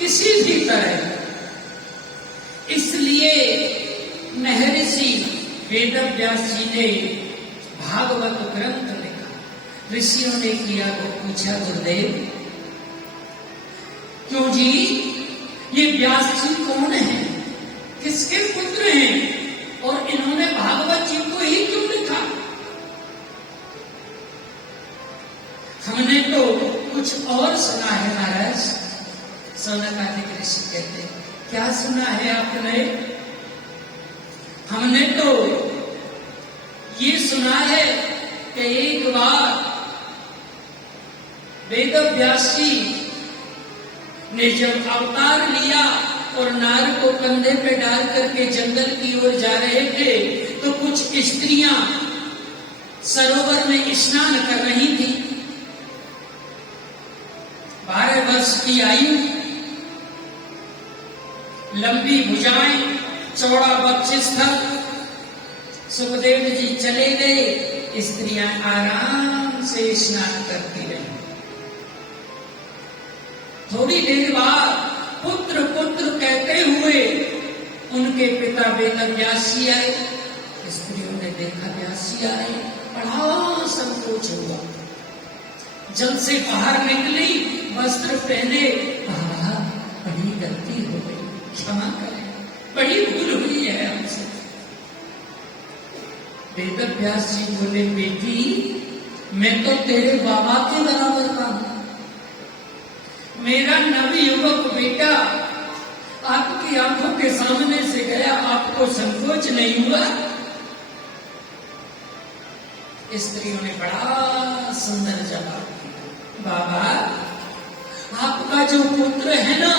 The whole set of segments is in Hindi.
किसी भी तरह। इसलिए महर्षि वेदव्यास जी ने भागवत ग्रंथ लिखा। ऋषियों ने किया वो पूछा, गुरुदेव क्यों जी, ये व्यास जी कौन है, किसके पुत्र हैं, और इन्होंने भागवत जी को ही क्यों लिखा? हमने तो कुछ और सुना है महाराज। सौनकादिक ऋषि कहते हैं, क्या सुना है आपने? हमने तो ये सुना है कि एक बार वेदव्यास जी ने जब अवतार लिया और नार को कंधे पे डाल करके जंगल की ओर जा रहे थे, तो कुछ स्त्रियां सरोवर में स्नान कर रही थी। 12 वर्ष की आयु, लंबी भुजाएं, चौड़ा वक्षस्थल। सुखदेव जी चले गए, स्त्रियां आराम से स्नान करती रही। थोड़ी देर बाद पुत्र पुत्र कहते हुए उनके पिता वेदव्यास जी आए। स्त्रियों ने देखा व्यास जी आए, बड़ा संकोच हुआ। जल से बाहर निकली, वस्त्र पहने, कहा बड़ी गलती हो गई, क्षमा करें, बड़ी भूल हुई है हमसे। वेदव्यास जी बोले, बेटी मैं तो तेरे बाबा के बराबर का हूं। मेरा नवयुवक बेटा आपकी आंखों के सामने से गया, आपको संकोच नहीं हुआ? स्त्रियों ने बड़ा सुंदर जवाब दिया, बाबा आपका जो पुत्र है ना,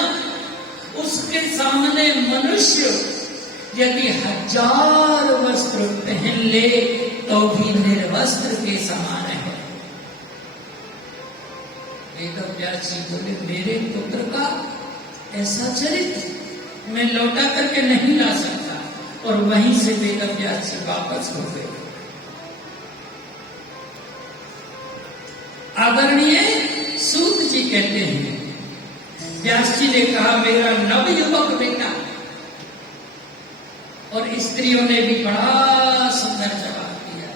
उसके सामने मनुष्य यदि 1000 वस्त्र पहन ले तो भी निर्वस्त्र के समान है। वेदव्यास जी बोले, मेरे पुत्र का ऐसा चरित्र मैं लौटा करके नहीं ला सकता। और वहीं से वेदव्यास जी वापस हो गए। आदरणीय सूत जी कहते हैं, व्यास जी ने कहा मेरा नवयुवक बेटा, और स्त्रियों ने भी बड़ा सुंदर जवाब दिया।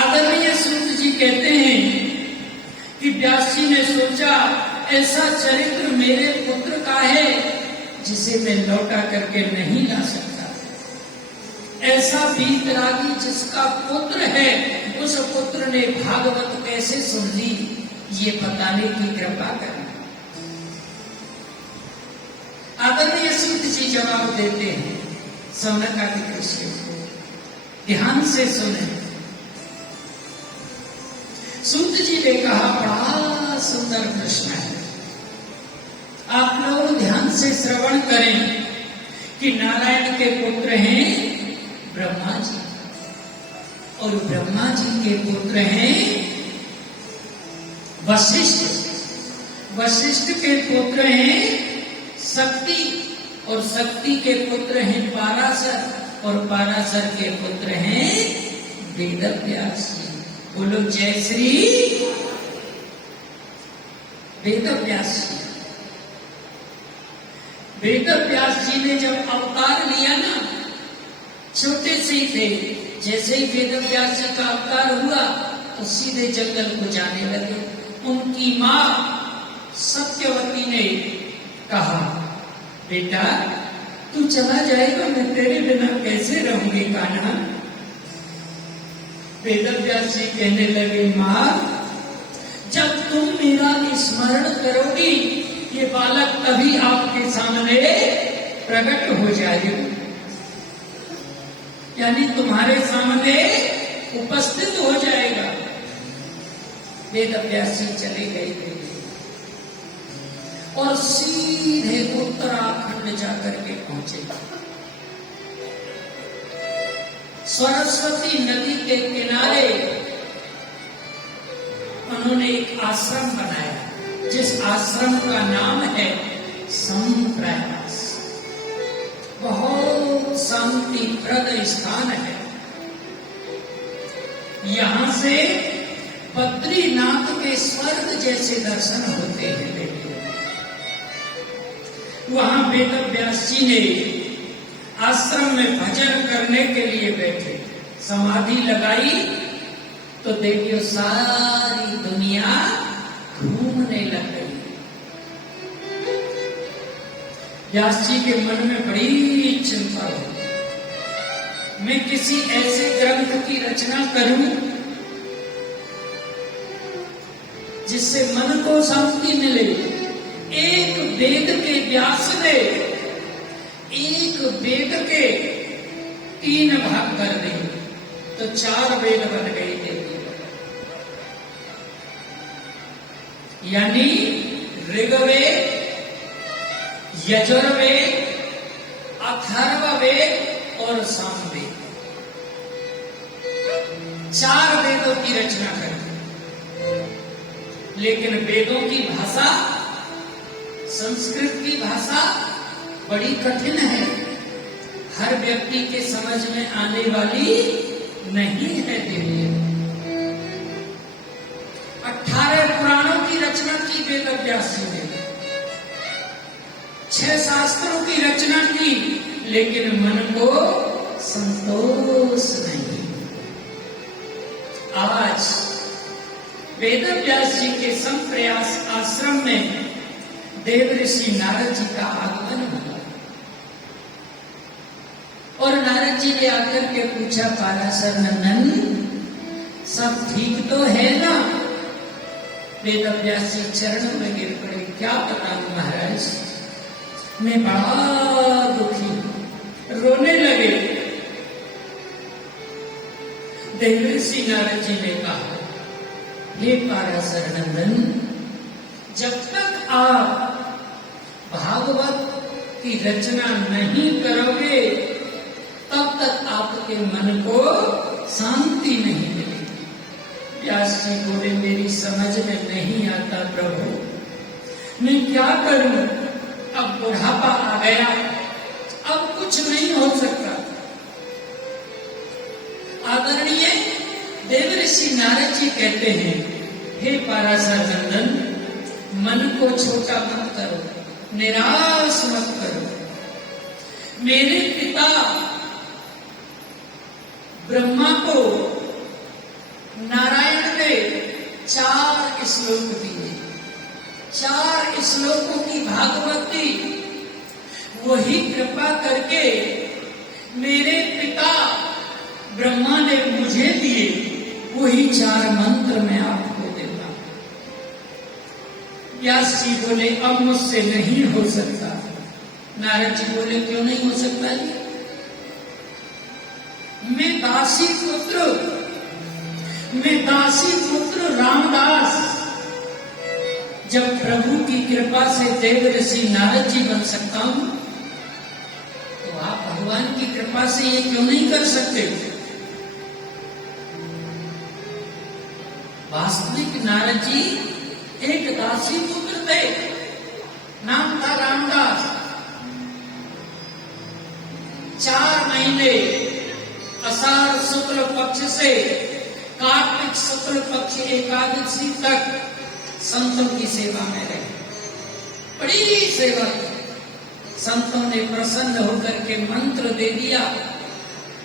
आदरणीय सूत जी कहते हैं कि व्यास जी ने सोचा ऐसा चरित्र मेरे पुत्र का है जिसे मैं लौटा करके नहीं ला सकता। ऐसा वीतरागी जिसका पुत्र है, उस पुत्र ने भागवत कैसे सुन ली, ये बताने की कृपा करें। आदरणीय सूत जी जवाब देते हैं सौनकादिक ऋषियों को, ध्यान से सुने। सूत जी ने कहा, बड़ा सुंदर प्रश्न है, आप लोग ध्यान से श्रवण करें कि नारायण के पुत्र हैं ब्रह्मा जी, और ब्रह्मा जी के पुत्र हैं वशिष्ठ, वशिष्ठ के पुत्र हैं शक्ति, और शक्ति के पुत्र हैं पाराशर, और पाराशर के पुत्र हैं वेदव्यास जी। बोलो जय श्री वेदव्यास जी। वेदव्यास जी ने जब अवतार लिया ना, छोटे से ही थे, जैसे ही वेदव्यास जी का अवतार हुआ तो सीधे जंगल को जाने लगे। उनकी मां सत्यवती ने कहा, बेटा तू चला जाएगा, मैं तेरे बिना कैसे रहूंगी कान्हा। वेदव्यास जी कहने लगे, मां जब तुम मेरा स्मरण करोगी, ये बालक तभी आपके सामने प्रकट हो जाएगा, यानी तुम्हारे सामने उपस्थित हो जाएगा। वेदव्यास जी चले गए थे और सीधे उत्तराखंड जाकर के पहुंचे। सरस्वती नदी के किनारे उन्होंने एक आश्रम बनाया, जिस आश्रम का नाम है संप्रयास। बहुत शांतिप्रद स्थान है। यहां से बद्रीनाथ के स्वर्ग जैसे दर्शन होते हैं। देखिए वहां वेदव्यास जी ने आश्रम में भजन करने के लिए बैठे, समाधि लगाई तो देखियो सारी दुनिया घूमने लग गई। व्यास जी के मन में बड़ी चिंता हो, मैं किसी ऐसे ग्रंथ की रचना करूं जिससे मन को शांति मिले। एक वेद के व्यास ने एक वेद के 3 भाग कर दिए तो 4 वेद बन गए थे, यानी ऋग्वेद, यजुर्वेद, अथर्ववेद और सामवेद, 4 वेदों की रचना कर दी। लेकिन वेदों की भाषा, संस्कृत की भाषा बड़ी कठिन है, हर व्यक्ति के समझ में आने वाली नहीं है। देवी 18 पुराणों की रचना की वेदव्यास जी ने, 6 शास्त्रों की रचना की, लेकिन मन को संतोष नहीं। आज वेदव्यास जी के संप्रयास आश्रम में देव ऋषि नारद जी का आगमन हुआ और नारद जी ने आकर के पूछा, पाराशर नंदन सब ठीक तो है ना? वेदव्यास जी चरणों में गिर पड़े, क्या बताऊं महाराज, मैं बड़ा दुखी हूं, रोने लगे। देव ऋषि नारद जी ने कहा, हे पाराशर नंदन, जब तक आप भागवत की रचना नहीं करोगे तब तक आपके मन को शांति नहीं मिलेगी। व्यास जी बोले, मेरी समझ में नहीं आता प्रभु, मैं क्या करूं? अब बुढ़ापा आ गया, अब कुछ नहीं हो सकता। आदरणीय देव ऋषि नारद जी कहते हैं, हे पाराशर नंदन, मन को छोटा मत करो, निराश मत करो। मेरे पिता ब्रह्मा को नारायण ने 4 श्लोक दिए, 4 श्लोकों की भागवत दी। वही कृपा करके मेरे पिता ब्रह्मा ने मुझे दिए, वही 4 मंत्र मैं आपको देता हूं। व्यास जी बोले, अब मुझसे नहीं हो सकता। नारद जी बोले, क्यों नहीं हो सकता जी? मैं दासी पुत्र रामदास, जब प्रभु की कृपा से देव ऋषि नारद जी बन सकता हूं, तो आप भगवान की कृपा से ये क्यों नहीं कर सकते? वास्तविक नारद जी एक दासी पुत्र थे, नाम था रामदास। 4 महीने आषाढ़ शुक्ल पक्ष से कार्तिक शुक्ल पक्ष एकादशी तक संतों की सेवा में रहे, बड़ी सेवा की। संतों ने प्रसन्न होकर के मंत्र दे दिया।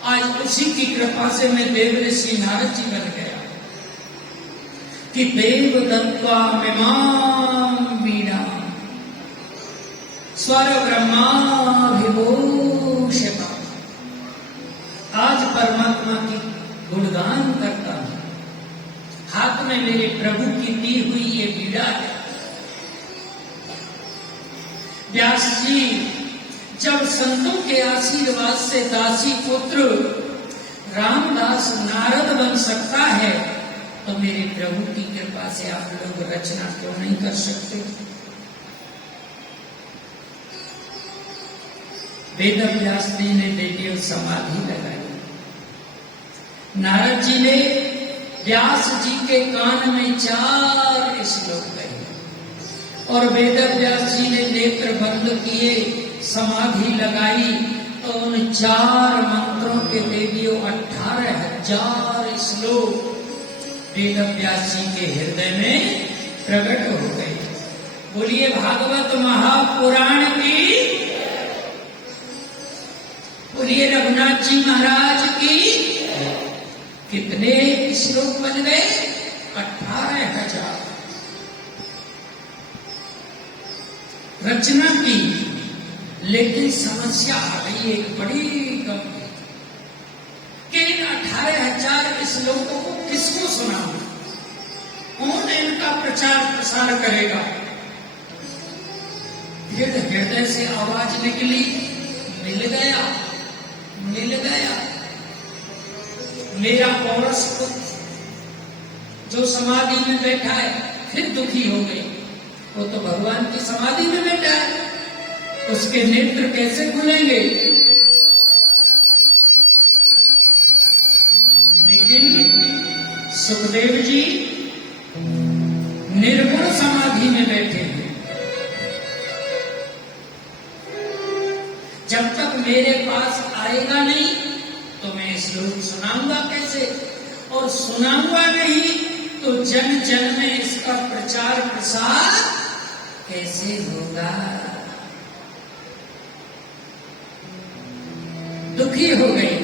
आज उसी की कृपा से मैं देव ऋषि नारद जी बन गया कि देव दत्वा मिमां वीणा स्वर ब्रह्माभिभूषिता। आज परमात्मा की गुणगान करता हूं। हाथ में मेरे प्रभु की दी हुई ये वीणा है। व्यास जी जब संतों के आशीर्वाद से दासी पुत्र रामदास नारद बन सकता है, तो मेरे प्रभु की कृपा से आप लोग रचना क्यों नहीं कर सकते? वेदव्यास जी ने देखिए समाधि लगाई। नारद जी ने व्यास जी के कान में 4 श्लोक कहे और वेदव्यास जी ने नेत्र बंद किए, समाधि लगाई, तो उन 4 मंत्रों के देवियों 18,000 श्लोक वेदव्यास जी के हृदय में प्रकट हो गए। बोलिए भागवत महापुराण की श्लोक बन गए 18,000। रचना की, लेकिन समस्या आ गई एक बड़ी गंभीर कि इन 18,000 श्लोकों को किसको सुनाऊं, कौन इनका प्रचार प्रसार करेगा। फिर हृदय से आवाज निकली, मिल गया मेरा पौरस पुत्र जो समाधि में बैठा है। फिर दुखी हो गई, वो तो भगवान की समाधि में बैठा है, उसके नेत्र कैसे खुलेंगे। लेकिन सुखदेव जी निर्गुण समाधि में बैठे हैं। जब तक मेरे पास आएगा नहीं तो मैं श्लोक सुनाऊंगा कैसे, और सुनाऊंगा नहीं तो जन जन में इसका प्रचार प्रसार कैसे होगा। दुखी हो गई।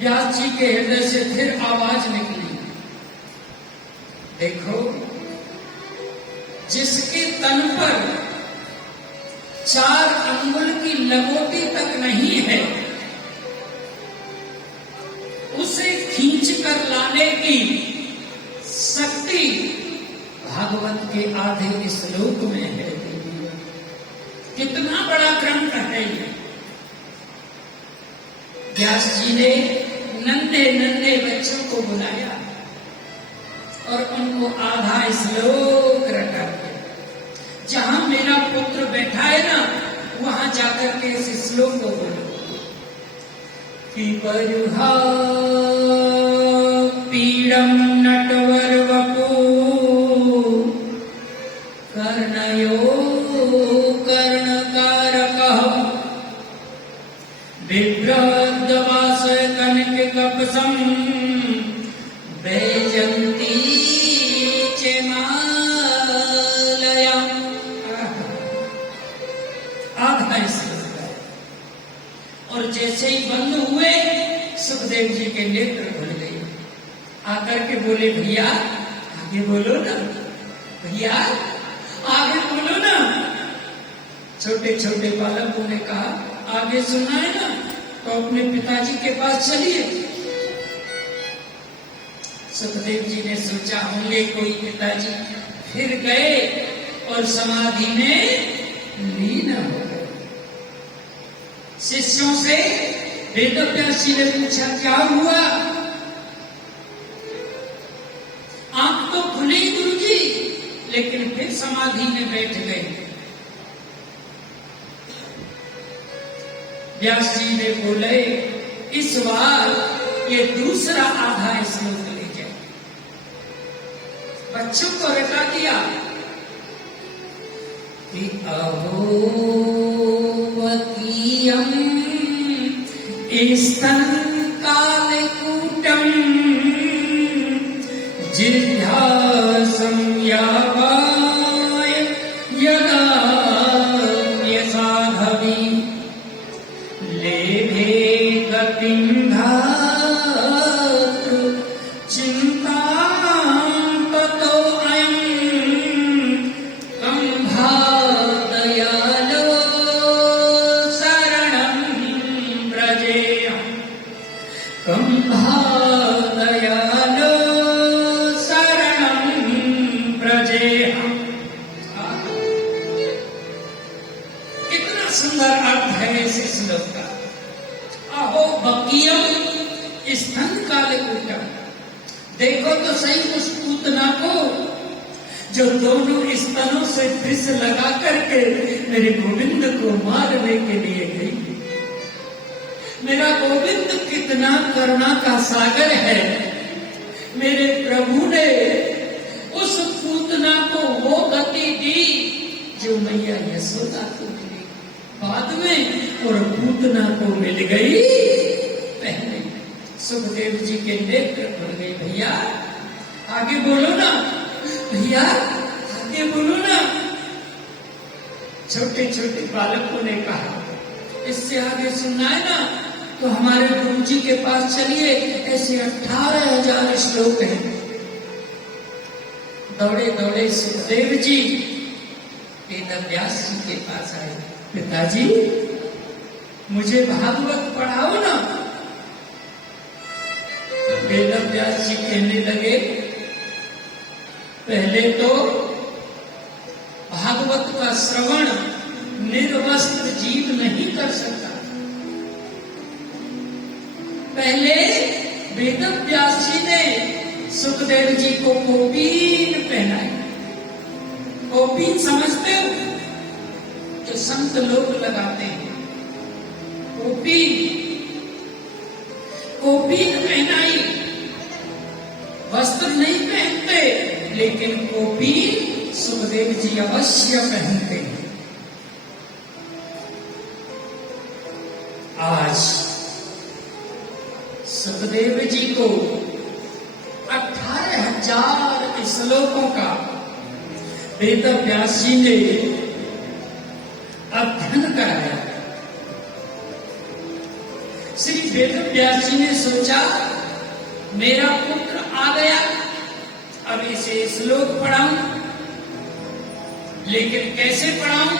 व्यास जी के हृदय से फिर आवाज निकली, देखो जिसके तन पर 4 अंगुल की लंगोटी तक नहीं है, उसे खींच कर लाने की शक्ति भागवत के आधे श्लोक में है। कितना बड़ा ग्रंथ है ये। व्यास जी ने नन्हे नन्हे बच्चों को बुलाया और उनको आधा श्लोक रटा दिया। जहां मेरा पुत्र बैठा है ना, वहां जाकर के इस श्लोक को बोलो कि बरुहा पीड़म नटवर वपु कर्णयो कर्णकारकः बिभ्रद्वास कनक कपसम वैजंती चेमालया। आधा श्लोक है। और जैसे ही बंद हुए सुखदेव जी के नेत्र खुल गए। आकर के बोले, भैया आगे बोलो ना, भैया आगे बोलो ना। छोटे छोटे बालकों ने कहा, आगे सुनना है ना तो अपने पिताजी के पास चलिए। सुखदेव जी ने सोचा होंगे कोई पिताजी, फिर गए और समाधि में लीन हो गए। शिष्यों से वेदव्यास जी ने पूछा, क्या हुआ? आंख तो खुली गुरुजी, लेकिन फिर समाधि में बैठ गए। व्यास जी ने बोले, इस बार ये दूसरा आधा श्लोक ले जाए। बच्चों को रटा दिया कि अहोवतीयम स्तन कालकूटम जिह्वासं यावाय यदा साधवी लेभे गतिं धातु चिन्तां ततो अयं कंभादयालो शरणं व्रजेयं। कंभादयालो शरणं व्रजेयं। कितना सुंदर अर्थ है इस श्लोक का। अहो बकीयम स्तन कालकूटम। देखो तो सही उस पूतना को जो दोनों स्तनों से विष लगा करके मेरे गोविंद को मारने के लिए गई। मेरा गोविंद कितना करुणा का सागर है। मेरे प्रभु ने उस पूतना को वो गति दी जो मैया यशोदा को मिली बाद में, और पूतना को मिल गई पहले। सुखदेव जी के नेत्र खुल गए। भैया आगे बोलो ना, भैया आगे बोलो ना। छोटे छोटे बालकों ने कहा, इससे आगे सुनना है ना तो हमारे गुरु जी के पास चलिए, ऐसे 18,000 श्लोक हैं। दौड़े दौड़े सुखदेव जी वेद व्यास जी के पास आए। पिताजी, मुझे भागवत पढ़ाओ ना। वेद व्यास जी कहने लगे, पहले तो भागवत का श्रवण निर्वस्त्र जीव नहीं कर सकता। पहले वेद व्यास जी ने सुखदेव जी को कौपीन पहनाई। कौपीन समझते हो? जो संत लोग लगाते हैं कौपीन। कौपीन पहनाई, वस्त्र नहीं पहनते, लेकिन कौपीन सुखदेव जी अवश्य पहनते हैं। आज सुखदेव जी को 18,000 श्लोकों का वेद व्यास जी ने अध्ययन कराया। श्री वेद व्यास जी ने सोचा, मेरा पुत्र आ गया, अब इसे श्लोक पढ़ाऊं, लेकिन कैसे पढ़ाऊं?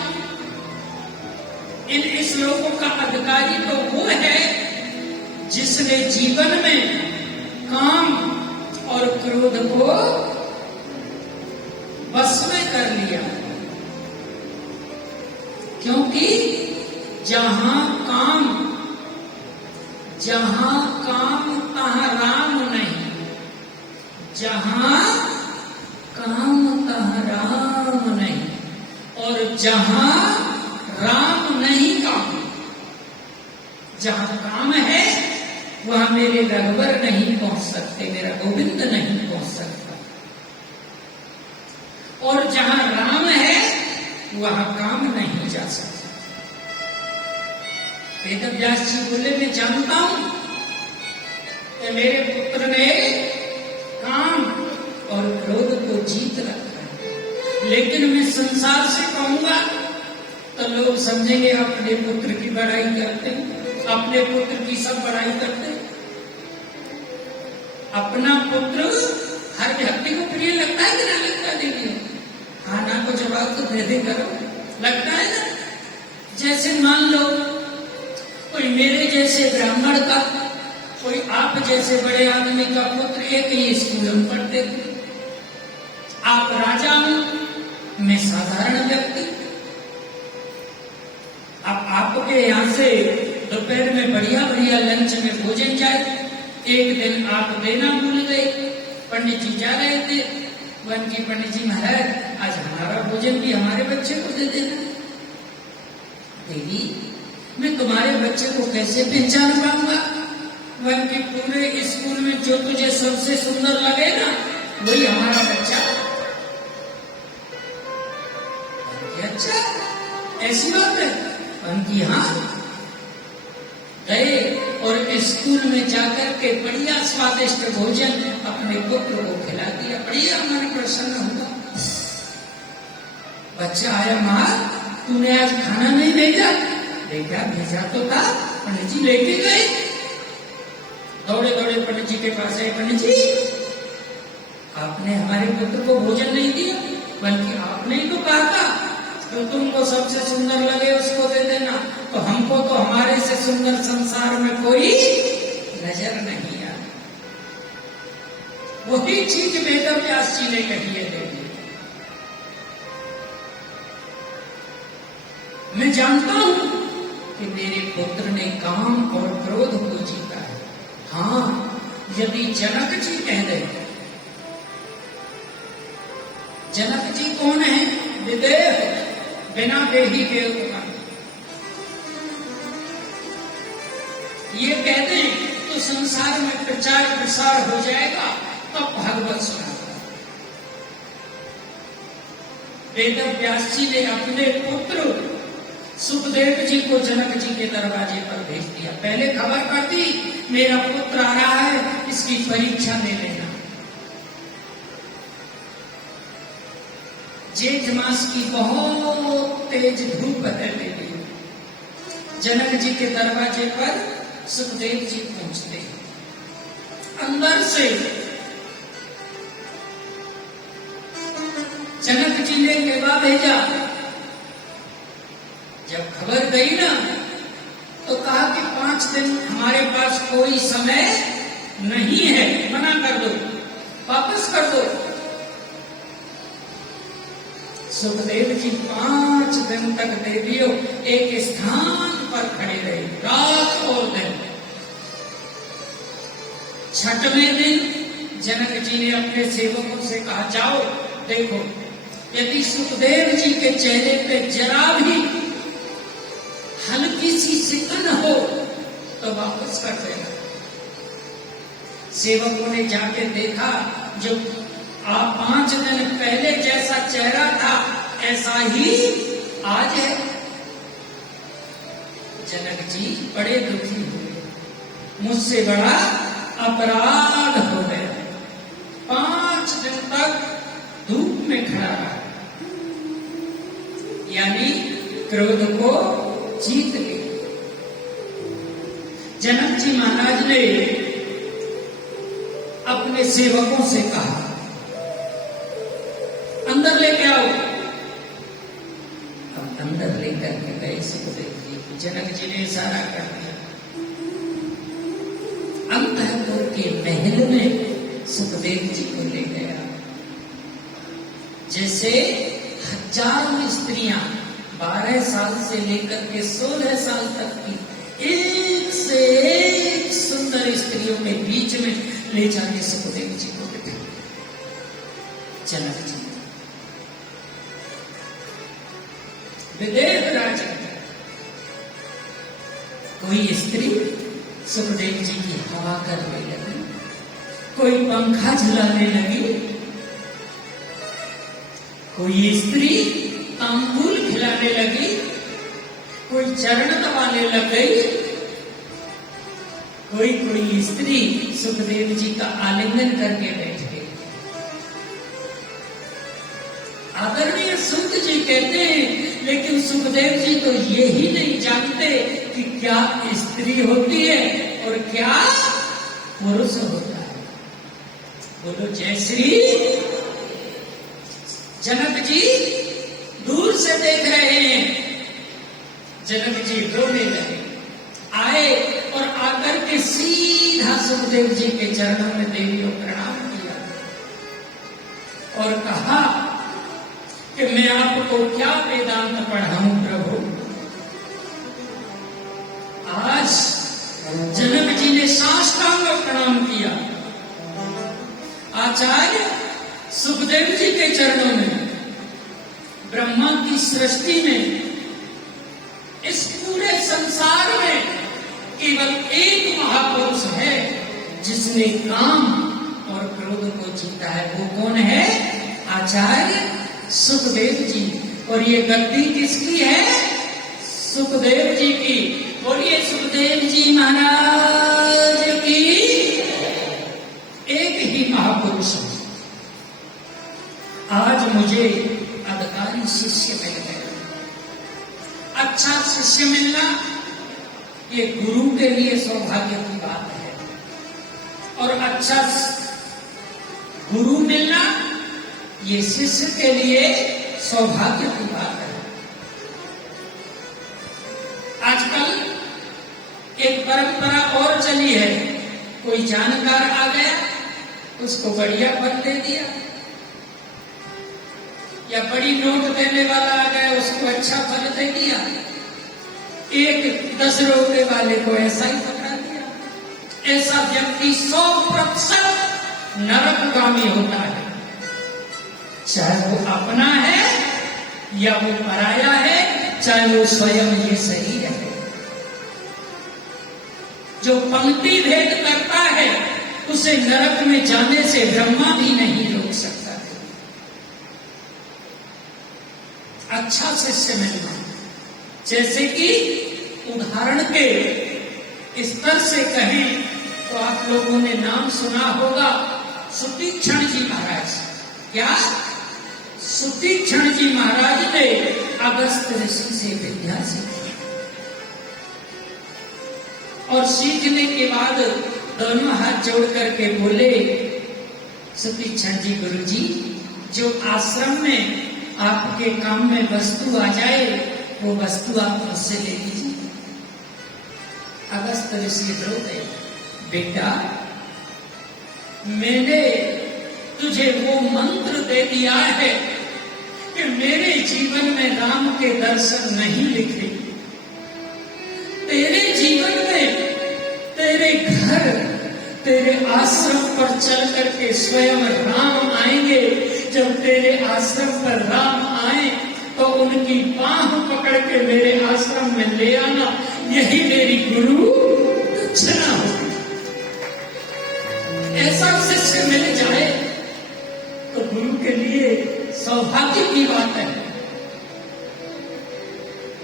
इन श्लोकों का अधिकारी तो वो है जिसने जीवन में काम और क्रोध को बस में कर लिया। क्योंकि जहां काम तहां राम नहीं, जहां काम तहां राम नहीं, और जहां राम नहीं काम। जहां काम है वहां मेरे रघुवर नहीं पहुंच सकते, मेरा गोविंद नहीं पहुंच सकता। और जहां राम है वहां काम नहीं जा सकता। वेद व्यास जी बोले, मैं जानता हूं कि मेरे पुत्र ने काम और क्रोध को जीत रखा है, लेकिन मैं संसार से कहूंगा तो लोग समझेंगे अपने पुत्र की बड़ाई करते हैं, अपने पुत्र की सब बड़ाई करते हैं। अपना पुत्र हर व्यक्ति को प्रिय लगता है कि ना लगता? देखिए, हाँ ना को जवाब तो दे दे करो, लगता है ना? जैसे मान लो कोई मेरे जैसे ब्राह्मण का, कोई आप जैसे बड़े आदमी का पुत्र एक ही स्कूल में पढ़ते थे। आप राजा हो, मैं साधारण व्यक्ति। अब आपके यहाँ से दोपहर में बढ़िया बढ़िया लंच में भोजन जाए, एक दिन आप देना भूल गए। पंडित जी जा रहे थे, वन की पंडित जी, महाराज आज हमारा भोजन भी हमारे बच्चे को दे देना। देवी, मैं तुम्हारे बच्चे को कैसे पहचान पाऊंगा? वन के पूरे स्कूल में जो तुझे सबसे सुंदर लगे ना, वही हमारा बच्चा। अच्छा, ऐसी बात है? उनकी हाँ गए और स्कूल में जाकर के बढ़िया स्वादिष्ट भोजन अपने पुत्र को खिला दिया। बढ़िया मन प्रसन्न हुआ। बच्चा आया, माँ तूने आज खाना नहीं भेजा? देखा, भेजा तो था, पंडित जी लेके गए। दौड़े दौड़े पंडित जी के पास आए, पंडित जी आपने हमारे पुत्र को भोजन नहीं दिया, बल्कि आपने ही तो कहा था जो तुमको सबसे सुंदर लगे उसको दे देना। तो हमको तो हमारे से सुंदर संसार में कोई नजर नहीं आया। वही चीज वेद व्यास जी ने कही है। देखिए, मैं जानता हूं कि मेरे पुत्र ने काम और क्रोध को जीता है। हाँ, यदि जनक जी कह रहे, जनक जी कौन है? विदेह, बिना देही के उत्पन्न। ये कहते हैं तो संसार में प्रचार प्रसार हो जाएगा, तब भागवत सुना। वेद व्यास जी ने अपने पुत्र सुखदेव जी को जनक जी के दरवाजे पर भेज दिया। पहले खबर कर दी, मेरा पुत्र आ रहा है, इसकी परीक्षा ले लेना। जेठ मास की बहुत तेज धूप है। जनक जी के दरवाजे पर सुखदेव जी पहुंचते अंदर से जनक जी ने लेवा भेजा। जब खबर गई ना तो कहा कि 5 दिन हमारे पास कोई समय नहीं है, मना कर दो, वापस कर दो। सुखदेव जी 5 दिन तक देवियों एक स्थान पर खड़े रहे, रात और दिन। 6वें दिन जनक जी ने अपने सेवकों से कहा, जाओ देखो, यदि सुखदेव जी के चेहरे पे जरा भी हल्की सी सिकन हो तो वापस कर देना। सेवकों ने जाके देखा, जो 5 दिन पहले जैसा चेहरा था ऐसा ही आज है। जनक जी बड़े दुखी हुए, मुझसे बड़ा अपराध हो गया। 5 दिन तक धूप में खड़ा रहा, यानी क्रोध को जीत गए। जनक जी महाराज ने अपने सेवकों से कहा, अंदर लेके आओ। अब अंदर लेकर के गए सुखदेव जी। जनक जी ने इशारा कर दिया। अंतःपुर के महल में सुखदेव जी को ले गया। जैसे हजारों स्त्रियां 12 साल से लेकर के 16 साल तक की एक से एक सुंदर स्त्रियों के बीच में ले जाके सुखदेव जी को बिठा। जनक जी विदेह राजा, कोई स्त्री सुखदेव जी की हवा करने लगी, कोई पंखा झुलाने लगी, कोई स्त्री तांबूल खिलाने लगी, कोई चरण दबाने लग गई, कोई स्त्री सुखदेव जी का आलिंगन करके बैठ गई। आदरणीय सूत जी कहते हैं, लेकिन सुखदेव जी तो ये ही नहीं जानते कि क्या स्त्री होती है और क्या पुरुष होता है। बोलो जय श्री। जनक जी दूर से देख रहे हैं। जनक जी रोने लगे, आए और आकर के सीधा सुखदेव जी के चरणों में देवियों प्रणाम किया और कहा कि मैं आपको क्या वेदांत पढ़ाऊं प्रभु। आज जनक जी ने साष्टांग प्रणाम किया। आचार्य सुखदेव जी के चरणों में, ब्रह्मा की सृष्टि में, इस पूरे संसार में केवल एक महापुरुष है जिसने काम और क्रोध को जीता है। वो कौन है? आचार्य सुखदेव जी। और ये गद्दी किसकी है? सुखदेव जी की। बोलिए सुखदेव जी महाराज की। एक ही महापुरुष है। आज मुझे अधिकारी शिष्य मिल गया। अच्छा शिष्य मिलना ये गुरु के लिए सौभाग्य की बात है, और अच्छा गुरु मिलना ये शिष्य के लिए सौभाग्य की बात है। आजकल एक परंपरा और चली है, कोई जानकार आ गया उसको बढ़िया पद दे दिया, या बड़ी नोट देने वाला आ गया उसको अच्छा फल दे दिया, एक 10 रुपए वाले को ऐसा ही पकड़ा दिया। ऐसा व्यक्ति 100% नरकगामी होता है, चाहे वो अपना है या वो पराया है, चाहे वो स्वयं ये सही है। जो पंक्ति भेद करता है उसे नरक में जाने से ब्रह्मा भी नहीं रोक सकता। अच्छा शिष्य मिलना, जैसे कि उदाहरण के स्तर से कहें तो आप लोगों ने नाम सुना होगा सुतीक्षण जी महाराज। क्या? सुतीक्षण जी महाराज ने अगस्त ऋषि से विद्या सीखी और सीखने के बाद दोनों हाथ जोड़ करके बोले, सुतीक्षण जी, गुरु जी, जो आश्रम में आपके काम में वस्तु आ जाए वो वस्तु आप मुझसे ले लीजिए। अगस्त ऋषि रो गए, बेटा मैंने तुझे वो मंत्र दे दिया है कि मेरे जीवन में राम के दर्शन नहीं लिखे। तेरे जीवन में तेरे घर, तेरे आश्रम पर चल करके स्वयं राम आएंगे। जब तेरे आश्रम पर राम आए तो उनकी बाह पकड़ के मेरे आश्रम में ले आना, यही मेरी गुरु दक्षिणा होगी। ऐसा शिष्य मिल जाए तो गुरु के लिए सौभाग्य की बात है।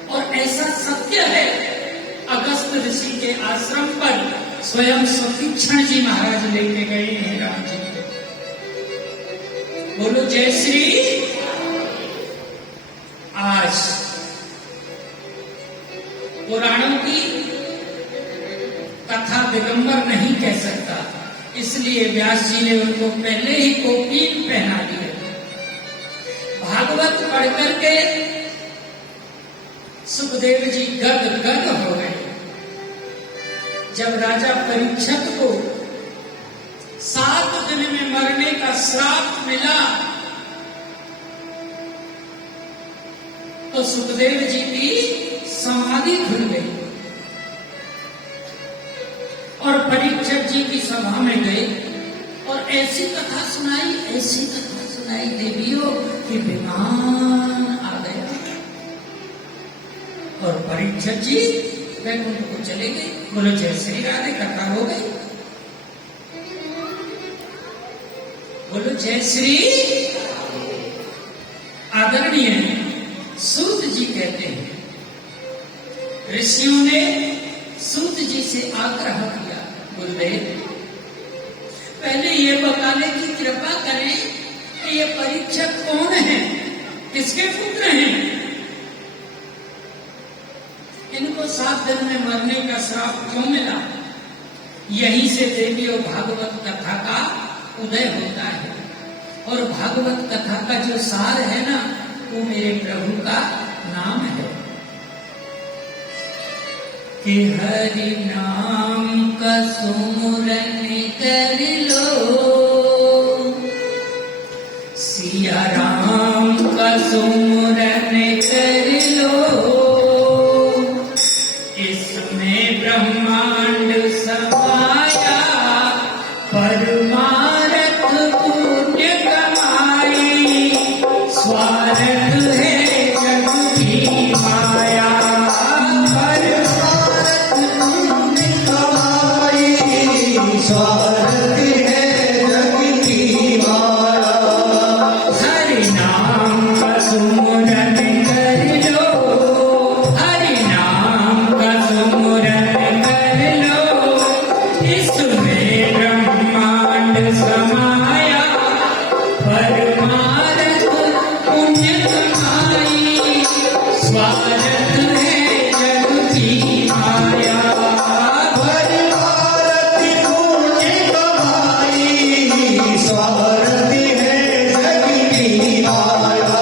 और ऐसा सत्य है, अगस्त ऋषि के आश्रम पर स्वयं सुतीक्षण जी महाराज लेके गए हैं राम जी को। बोलो जय श्री। आज पुराणों की कथा दिगंबर नहीं कह सकता, इसलिए व्यास जी ने उनको पहले ही कोपीन पहना दिया। भागवत पढ़ करके सुखदेव जी गद गद हो गए। जब राजा परीक्षित को 7 दिन में मरने का श्राप मिला तो सुखदेव जी की समाधि खुल गई और परीक्षित जी की सभा में गए और ऐसी कथा सुनाई देवियों कि विमान आ गया। और परीक्षित जी वैकुंठ को चले गए। बोलो जय श्री राधे। कथा हो गई। बोलो जय श्री। आदरणीय सूत जी कहते हैं, ऋषियों ने सूत जी से आग्रह किया, गुरुदेव पहले ये बताने की कृपा करें कि ये परीक्षक कौन है, किसके पुत्र हैं। इनको 7 दिन में मरने का श्राप क्यों मिला। यहीं से देवी और भागवत कथा का उदय होता है। और भागवत कथा का जो सार है ना, वो मेरे प्रभु का नाम है कि हरि नाम का सुमरन कर लो, सिया राम का सुमरन कर लो, इसमें ब्रह्मांड समाया, परमार्थ पुण्य कमाई, स्वार्थ है जग की माया, परमार्थ पुण्य कमाई, स्वार्थ है जग की माया। हरि नाम का सुमरन कर लो, हरि नाम का सुमरन कर लो, इसमें ब्रह्मांड समाया, परमार्थ पुण्य कमाई, स्वार्थ है जग की माया, परमार्थ पुण्य कमाई, स्वार्थ है जग की माया।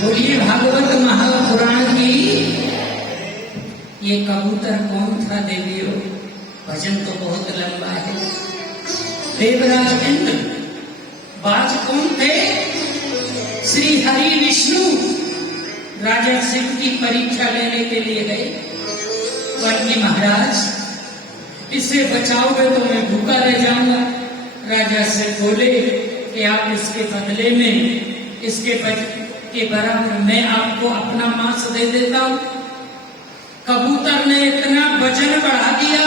बोलिए भागवत महापुराण की। ये कबूतर कौन था देवियों? भजन तो बहुत लंबा है। देवराज इंद्र। बाज कौन थे? श्री हरि विष्णु राजा शिव की परीक्षा लेने के लिए गए। वर्णी महाराज, इससे बचाओगे तो मैं भूखा रह जाऊंगा। राजा से बोले कि आप इसके बदले में, इसके के बराबर मैं आपको अपना मांस दे देता हूं। कबूतर ने इतना वजन बढ़ा दिया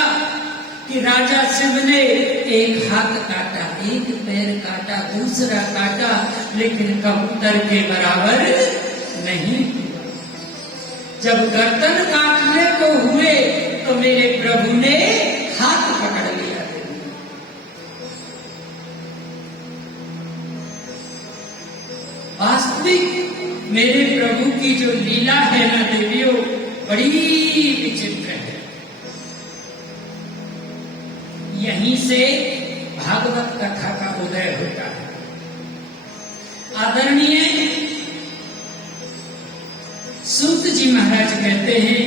कि राजा शिव ने एक हाथ काटा, एक पैर काटा, दूसरा काटा, लेकिन कबूतर के बराबर नहीं। जब गर्दन काटने को हुए तो मेरे प्रभु ने हाथ पकड़ लिया। वास्तविक मेरे प्रभु की जो लीला है ना देवियों, बड़ी विचित्र है। यहीं से भागवत कथा का उदय होता है। आदरणीय सूत जी महाराज कहते हैं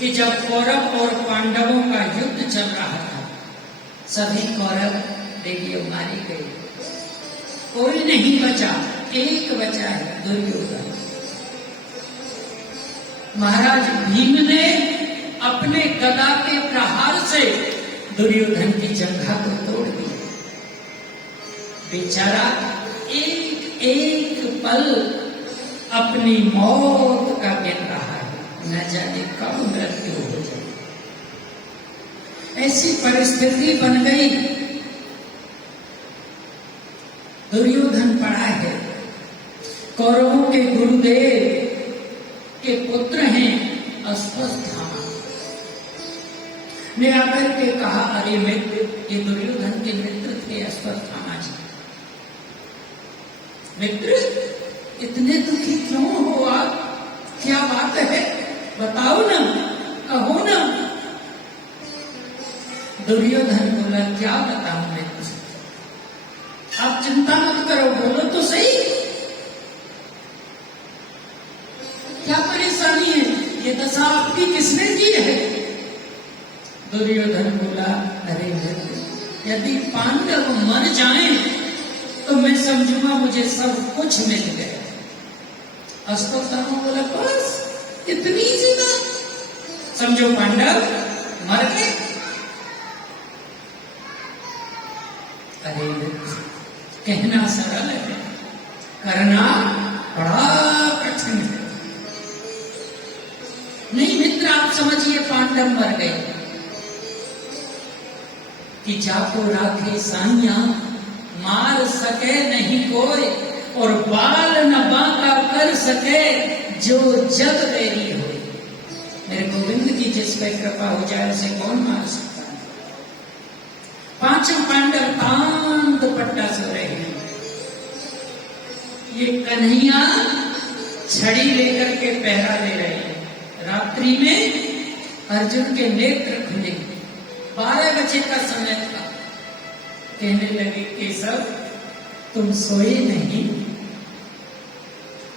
कि जब कौरव और पांडवों का युद्ध चल रहा था, सभी कौरव देवियों मारे गए, कोई नहीं बचा, एक बचा है, दुर्योधन। महाराज भीम ने अपने गदा के प्रहार से दुर्योधन की जंघा को तोड़ दिया। बेचारा एक एक पल अपनी मौत का गिन रहा है, न जाने कब मृत्यु हो जाए। ऐसी परिस्थिति बन गई। दुर्योधन पड़ा है। कौरवों के गुरुदेव के पुत्र हैं अश्वत्थामा ने आकर के कहा, अरे मित्र, ये दुर्योधन के मित्र थे अश्वत्थामा जी। मित्र, इतने दुखी क्यों हो आप? क्या बात है? बताओ ना, कहो ना। दुर्योधन बोला, क्या बताऊं मैं तुझे? आप चिंता मत करो, बोलो तो सही, क्या परेशानी है? ये दशा आपकी किसने की है? दुर्योधन बोला, अरे मित्र, यदि पांडव मर जाएं तो मैं समझूंगा मुझे सब कुछ मिल गया। अश्वत्थामा बोला, बस इतनी सी बात? समझो पांडव मर गए। अरे मित्र, कहना सरल है, करना बड़ा कठिन है। नहीं मित्र, आप समझिए, पांडव मर गए कि जाको राखे साइया, मार सके नहीं कोई, और बाल न बांका कर सके जो जग तेरी हो। मेरे गोविंद की जिस पे कृपा हो जाए उसे कौन मार सकता है? ये कन्हैया छड़ी लेकर के पहरा दे रहे हैं। रात्रि में अर्जुन के नेत्र खुले, 12 बजे का समय था। कहने लगे केशव तुम सोए नहीं?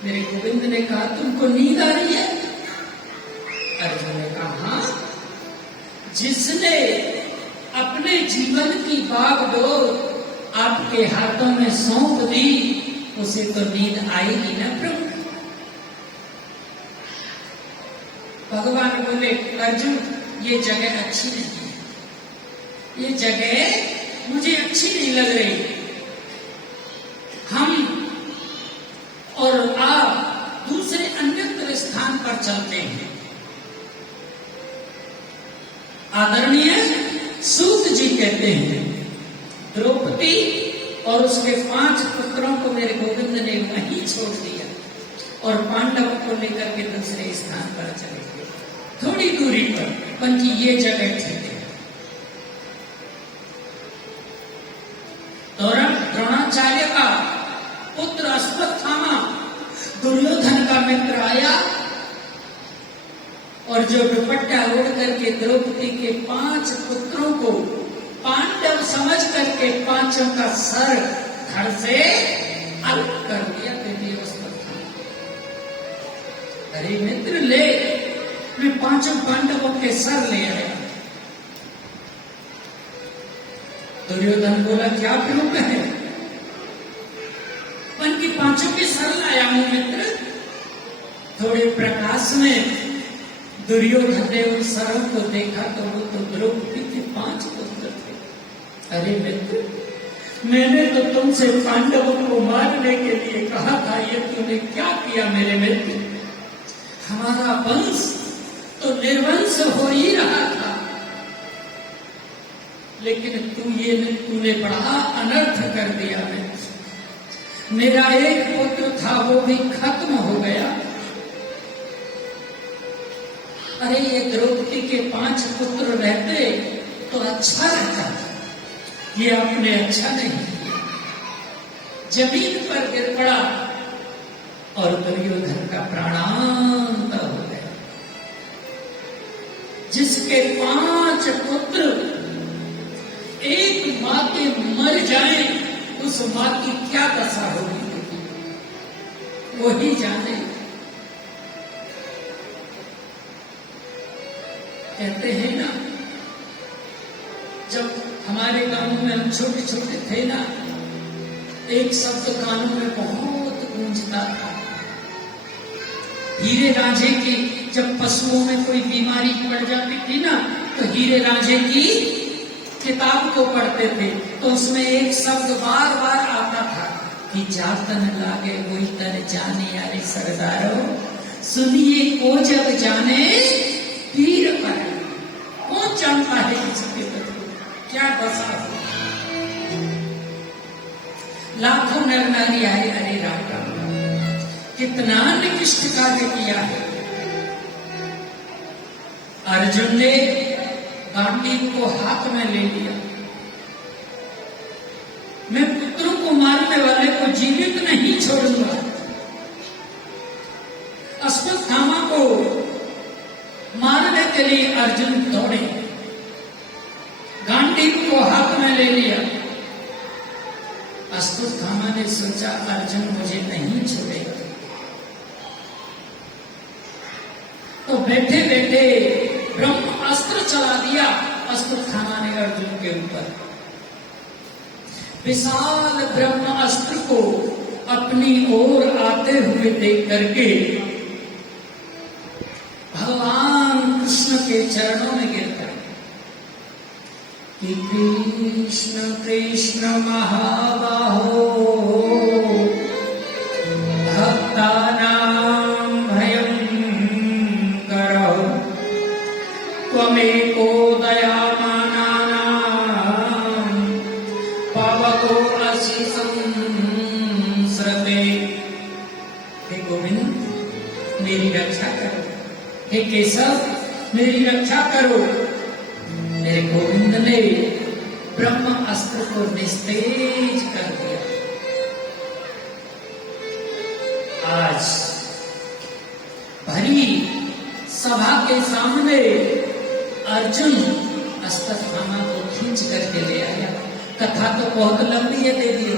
मेरे गोविंद ने कहा तुमको नींद आ रही है? अर्जुन ने कहा हाँ, जिसने अपने जीवन की बागडोर आपके हाथों में सौंप दी उसे तो नींद आएगी ना प्रभु। भगवान बोले अर्जुन ये जगह अच्छी नहीं है, ये जगह मुझे अच्छी नहीं लग रही। हम और आप दूसरे अन्यत्र स्थान पर चलते हैं। आदरणीय सूत जी कहते हैं द्रौपदी और उसके 5 पुत्रों को मेरे गोविंद ने वहीं छोड़ दिया और पांडव को लेकर के दूसरे स्थान पर चले गए, थोड़ी दूरी पर, उनकी ये जगह ठीक है। द्रोणाचार्य का पुत्र अश्वत्थामा दुर्योधन का मित्र आया और जो दुपट्टा ओढ़ करके द्रौपदी के 5 पुत्रों को पांडव समझ करके 5 का सर धड़ से अलग कर दिया। अरे मित्र ले, मैं 5 पांडवों के सर ले आया। दुर्योधन बोला क्या प्रयोग है? उनकी 5 के सर लाया हूं मित्र। थोड़े प्रकाश में दुर्योधन ने उन सरों को देखा तो वो तो द्रौपदी के 5 पुत्र थे। अरे मित्र मैंने तो तुमसे पांडवों को मारने के लिए कहा था, ये तूने क्या किया मेरे मित्र? हमारा वंश तो निर्वंश हो ही रहा था, लेकिन तूने बड़ा अनर्थ कर दिया। मेरा एक पुत्र था वो भी खत्म हो गया। अरे ये द्रौपदी के 5 पुत्र रहते तो अच्छा रहता, ये आपने अच्छा नहीं किया। जमीन पर गिर पड़ा और दुर्योधन का प्राणांत हो गया। जिसके 5 पुत्र एक मां के मर जाए उस मां की क्या दशा होगी वही जाने। कहते हैं ना, जब हमारे गांव में हम छोटे छोटे थे ना, एक शब्द कानों में बहुत गूंजता था। हीरे रांझे की जब पशुओं में कोई बीमारी पड़ जाती थी ना, तो हीरे रांझे की किताब को पढ़ते थे तो उसमें एक शब्द बार बार आता था कि जातन लागे वही तर जाने यारे सरदारो, सुनिए को जब जाने पीर पर। कौन जानता है इसके क्या दशा हो? लाखों नर नारी आए, अरे राम राम, कितना निकृष्ट कार्य किया है। अर्जुन ने गांडीव को हाथ में ले लिया। मैं पुत्रों को मारने वाले को जीवित नहीं छोड़ूंगा। अश्वत्थामा को मारने के लिए अर्जुन दौड़े, गांडीव को हाथ में ले लिया। अश्वत्थामा ने सोचा अर्जुन मुझे नहीं छोड़ेगा, तो बैठे बैठे ब्रह्म अस्त्र चला दिया अश्वत्थामा ने अर्जुन के ऊपर। विशाल ब्रह्म अस्त्र को अपनी ओर आते हुए देख करके भगवान कृष्ण के चरणों में गिर पड़े कि कृष्ण कृष्ण महाबाहो भक्तानां त्वमेको दयामानानां पावको असि संसृते। हे गोविंद मेरी रक्षा करो, हे केशव मेरी रक्षा करो। मेरे गोविंद ने ब्रह्म अस्त्र को निस्तेज कर दिया। के सामने अर्जुन अश्वत्थामा को खींच करके ले आया। कथा तो बहुत लंबी है, देखिए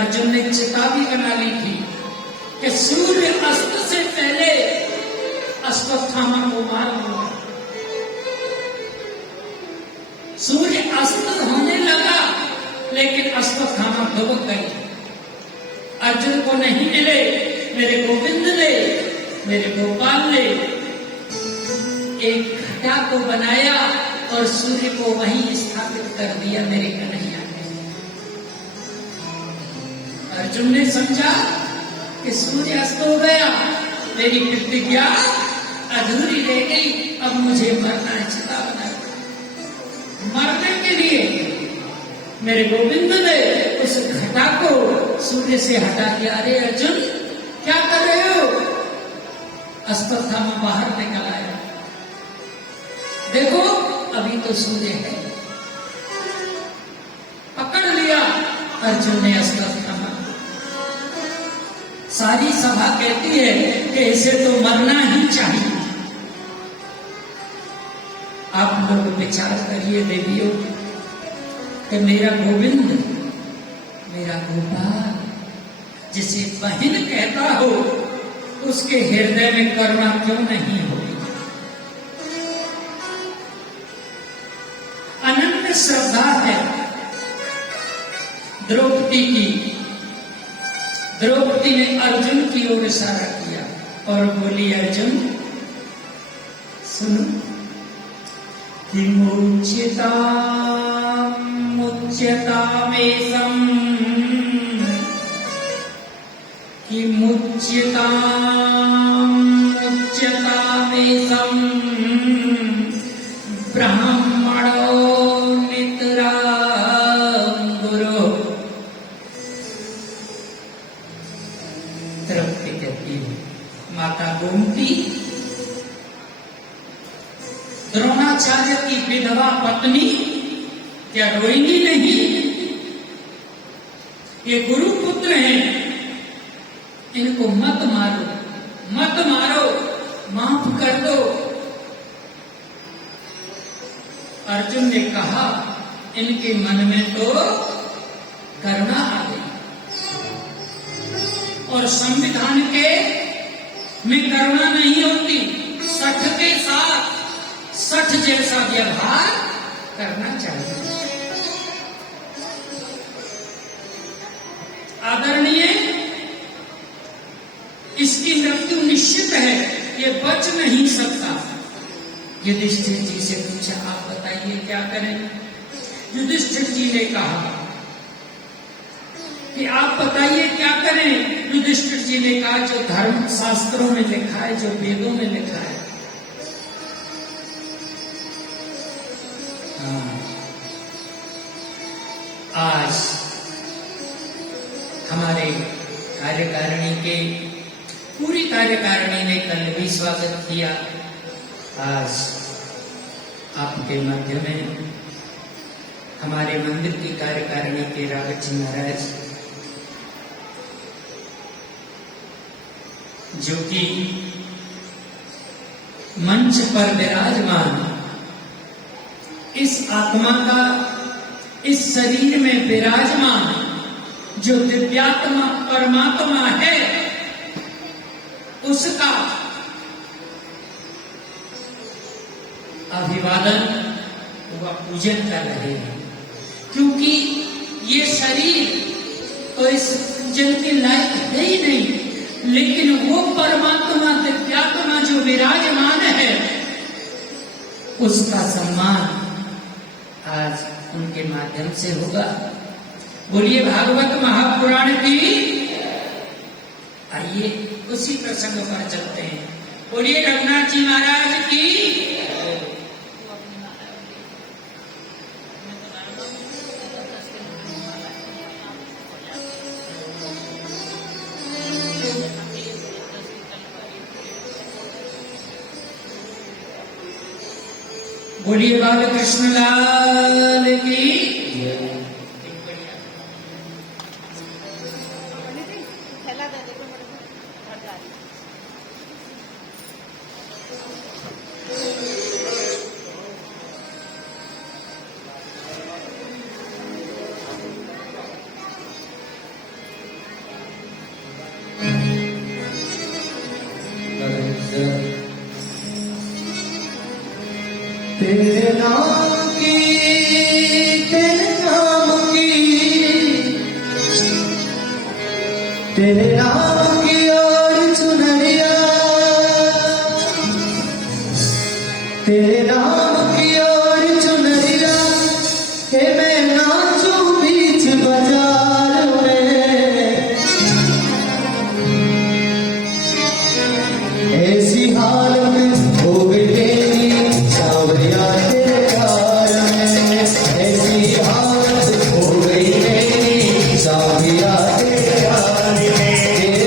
अर्जुन ने चिता भी बना ली थी कि सूर्य अस्त से पहले अश्वत्थामा को मार दूंगा। सूर्य अस्त होने लगा लेकिन अश्वत्थामा डूब गई। अर्जुन को नहीं मिले, मेरे गोविंद ने, मेरे गोपाल ने एक घटा को बनाया और सूर्य को वहीं स्थापित कर दिया मेरे कन्हैया ने। अर्जुन ने समझा कि सूर्य अस्त हो गया, मेरी प्रतिज्ञा अधूरी रह गई, अब मुझे मरना है। चिता बना मरने के लिए मेरे गोविंद ने उस घटा को सूर्य से हटा दिया। अरे अर्जुन क्या कर रहे हो? अश्वत्थामा बाहर निकल आया, देखो अभी तो सूर्य है। पकड़ लिया अर्जुन ने अश्वत्थामा। सारी सभा कहती है कि इसे तो मरना ही चाहिए। आप लोग विचार करिए देवियों कि मेरा गोविंद, मेरा गोपाल जिसे बहन कहता हो, उसके हृदय में करुणा क्यों नहीं होगी? अनन्य श्रद्धा है द्रौपदी की। द्रौपदी ने अर्जुन की ओर इशारा किया और बोली, अर्जुन सुनो कि मुच्यता मुच्यतामेषं कि मुच्यता मुच्यतामेषं ब्राह्मणो नितरां गुरु। द्रौपदी कहती है, माता गोमती द्रोणाचार्य की विधवा पत्नी क्या रोएंगी नहीं? ये गुरुपुत्र हैं, इनको मत मारो, मत मारो, माफ कर दो। अर्जुन ने कहा, इनके मन में तो करुणा आ गई और संविधान के में करुणा नहीं होती। सठ के साथ सठ जैसा व्यवहार करना चाहिए। आदरणीय, इसकी मृत्यु निश्चित है, ये बच नहीं सकता। युधिष्ठिर जी से पूछा, आप बताइए क्या करें? युधिष्ठिर जी ने कहा कि आप बताइए क्या करें? युधिष्ठिर जी ने कहा, जो धर्म शास्त्रों में लिखा है, जो वेदों में लिखा है। आज हमारे कार्यकारिणी के पूरी कार्यकारिणी ने कल भी स्वागत किया। आज आपके माध्यम में हमारे मंदिर की कार्यकारिणी के राघव जी महाराज, जो कि मंच पर विराजमान, इस आत्मा का इस शरीर में विराजमान जो दिव्यात्मा परमात्मा है, उसका अभिवादन व पूजन कर रहे हैं। क्योंकि ये शरीर तो इस पूजन के लायक है ही नहीं, लेकिन वो परमात्मा दिव्यात्मा जो विराजमान है, उसका सम्मान आज उनके माध्यम से होगा। बोलिए भागवत महापुराण की। आइए उसी प्रसंग पर चलते हैं। बोलिए रघुनाथ जी महाराज की। बोलिए बाल कृष्ण लाल की। तेरे नाम की, तेरे नाम की, तेरे नाम की और चुनरिया, तेरे नाम की और चुनरिया, के मैं नाचूं बीच बाजार में। ऐसी हालत हो गई तेरी सावरिया तेरे प्यार में, ऐसी हालत हो गई तेरी सावरिया तेरे प्यार में। तेरे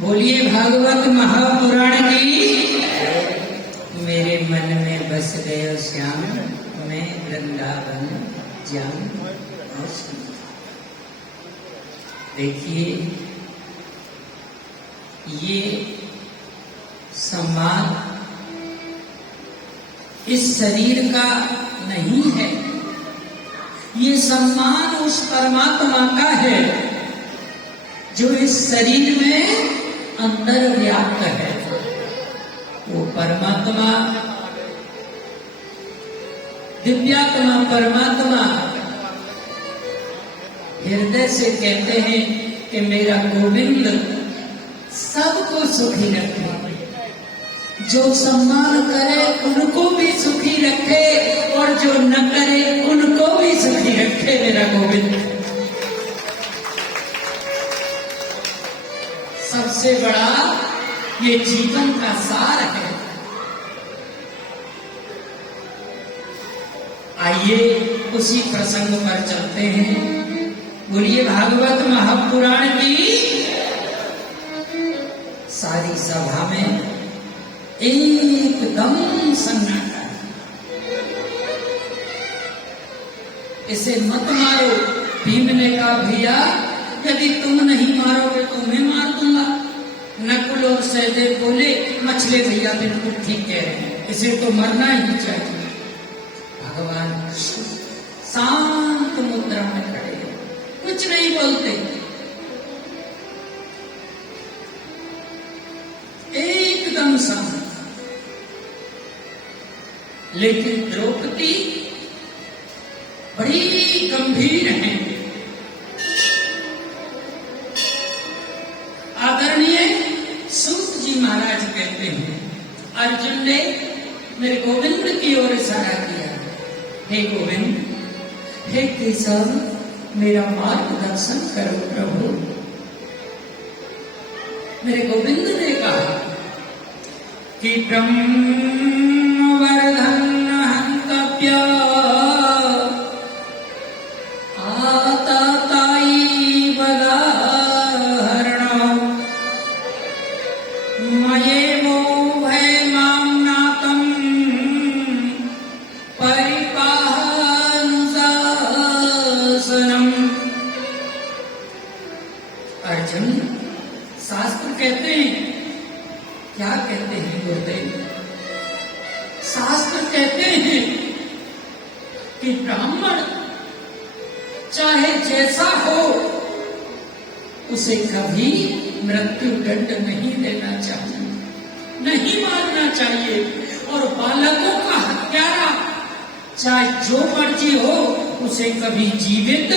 बोलिए भागवत महापुराण की। मेरे मन में बस गयो श्याम, मैं वृंदावन जाऊं और सुनूं। देखिए, ये सम्मान इस शरीर का नहीं है, ये सम्मान उस परमात्मा का है जो इस शरीर में अंदर व्याप्त है। वो परमात्मा, दिव्यात्मा परमात्मा हृदय से कहते हैं कि मेरा गोविंद सबको सुखी रखे, जो सम्मान करे उनको भी सुखी रखे और जो न करे उनको भी सुखी रखे मेरा गोविंद। सबसे बड़ा ये जीवन का सार है। आइए उसी प्रसंग पर चलते हैं। बोलिए भागवत महापुराण की। सारी सभा में एकदम सन्नाटा। इसे मत मारो। भीम ने कहा भैया यदि तुम नहीं मारोगे तो मैं मार दूंगा। नकुल और सहदेव बोले मछली भैया बिल्कुल ठीक कह रहे हैं, इसे तो मरना ही चाहिए। भगवान शांत मुद्रा में खड़े हैं, कुछ नहीं बोलते, एकदम शांत। लेकिन द्रौपदी बड़ी गंभीर है। आदरणीय सूत जी महाराज कहते हैं अर्जुन ने मेरे गोविंद की ओर इशारा किया, हे गोविंद, हे केशव, मेरा मार्गदर्शन करो प्रभु। मेरे गोविंद ने कहा कि ब्रह्मवर्धन हंतव्य आताताई बदाहरण मयेवो भय माम्नातम परिपाहनुशासनम। अर्जुन, शास्त्र कहते हैं, क्या कहते हैं गुरुदेव? शास्त्र कहते हैं कि ब्राह्मण चाहे जैसा हो उसे कभी मृत्यु दंड नहीं देना चाहिए, नहीं मारना चाहिए। और बालकों का हत्यारा चाहे जो मर्जी हो उसे कभी जीवित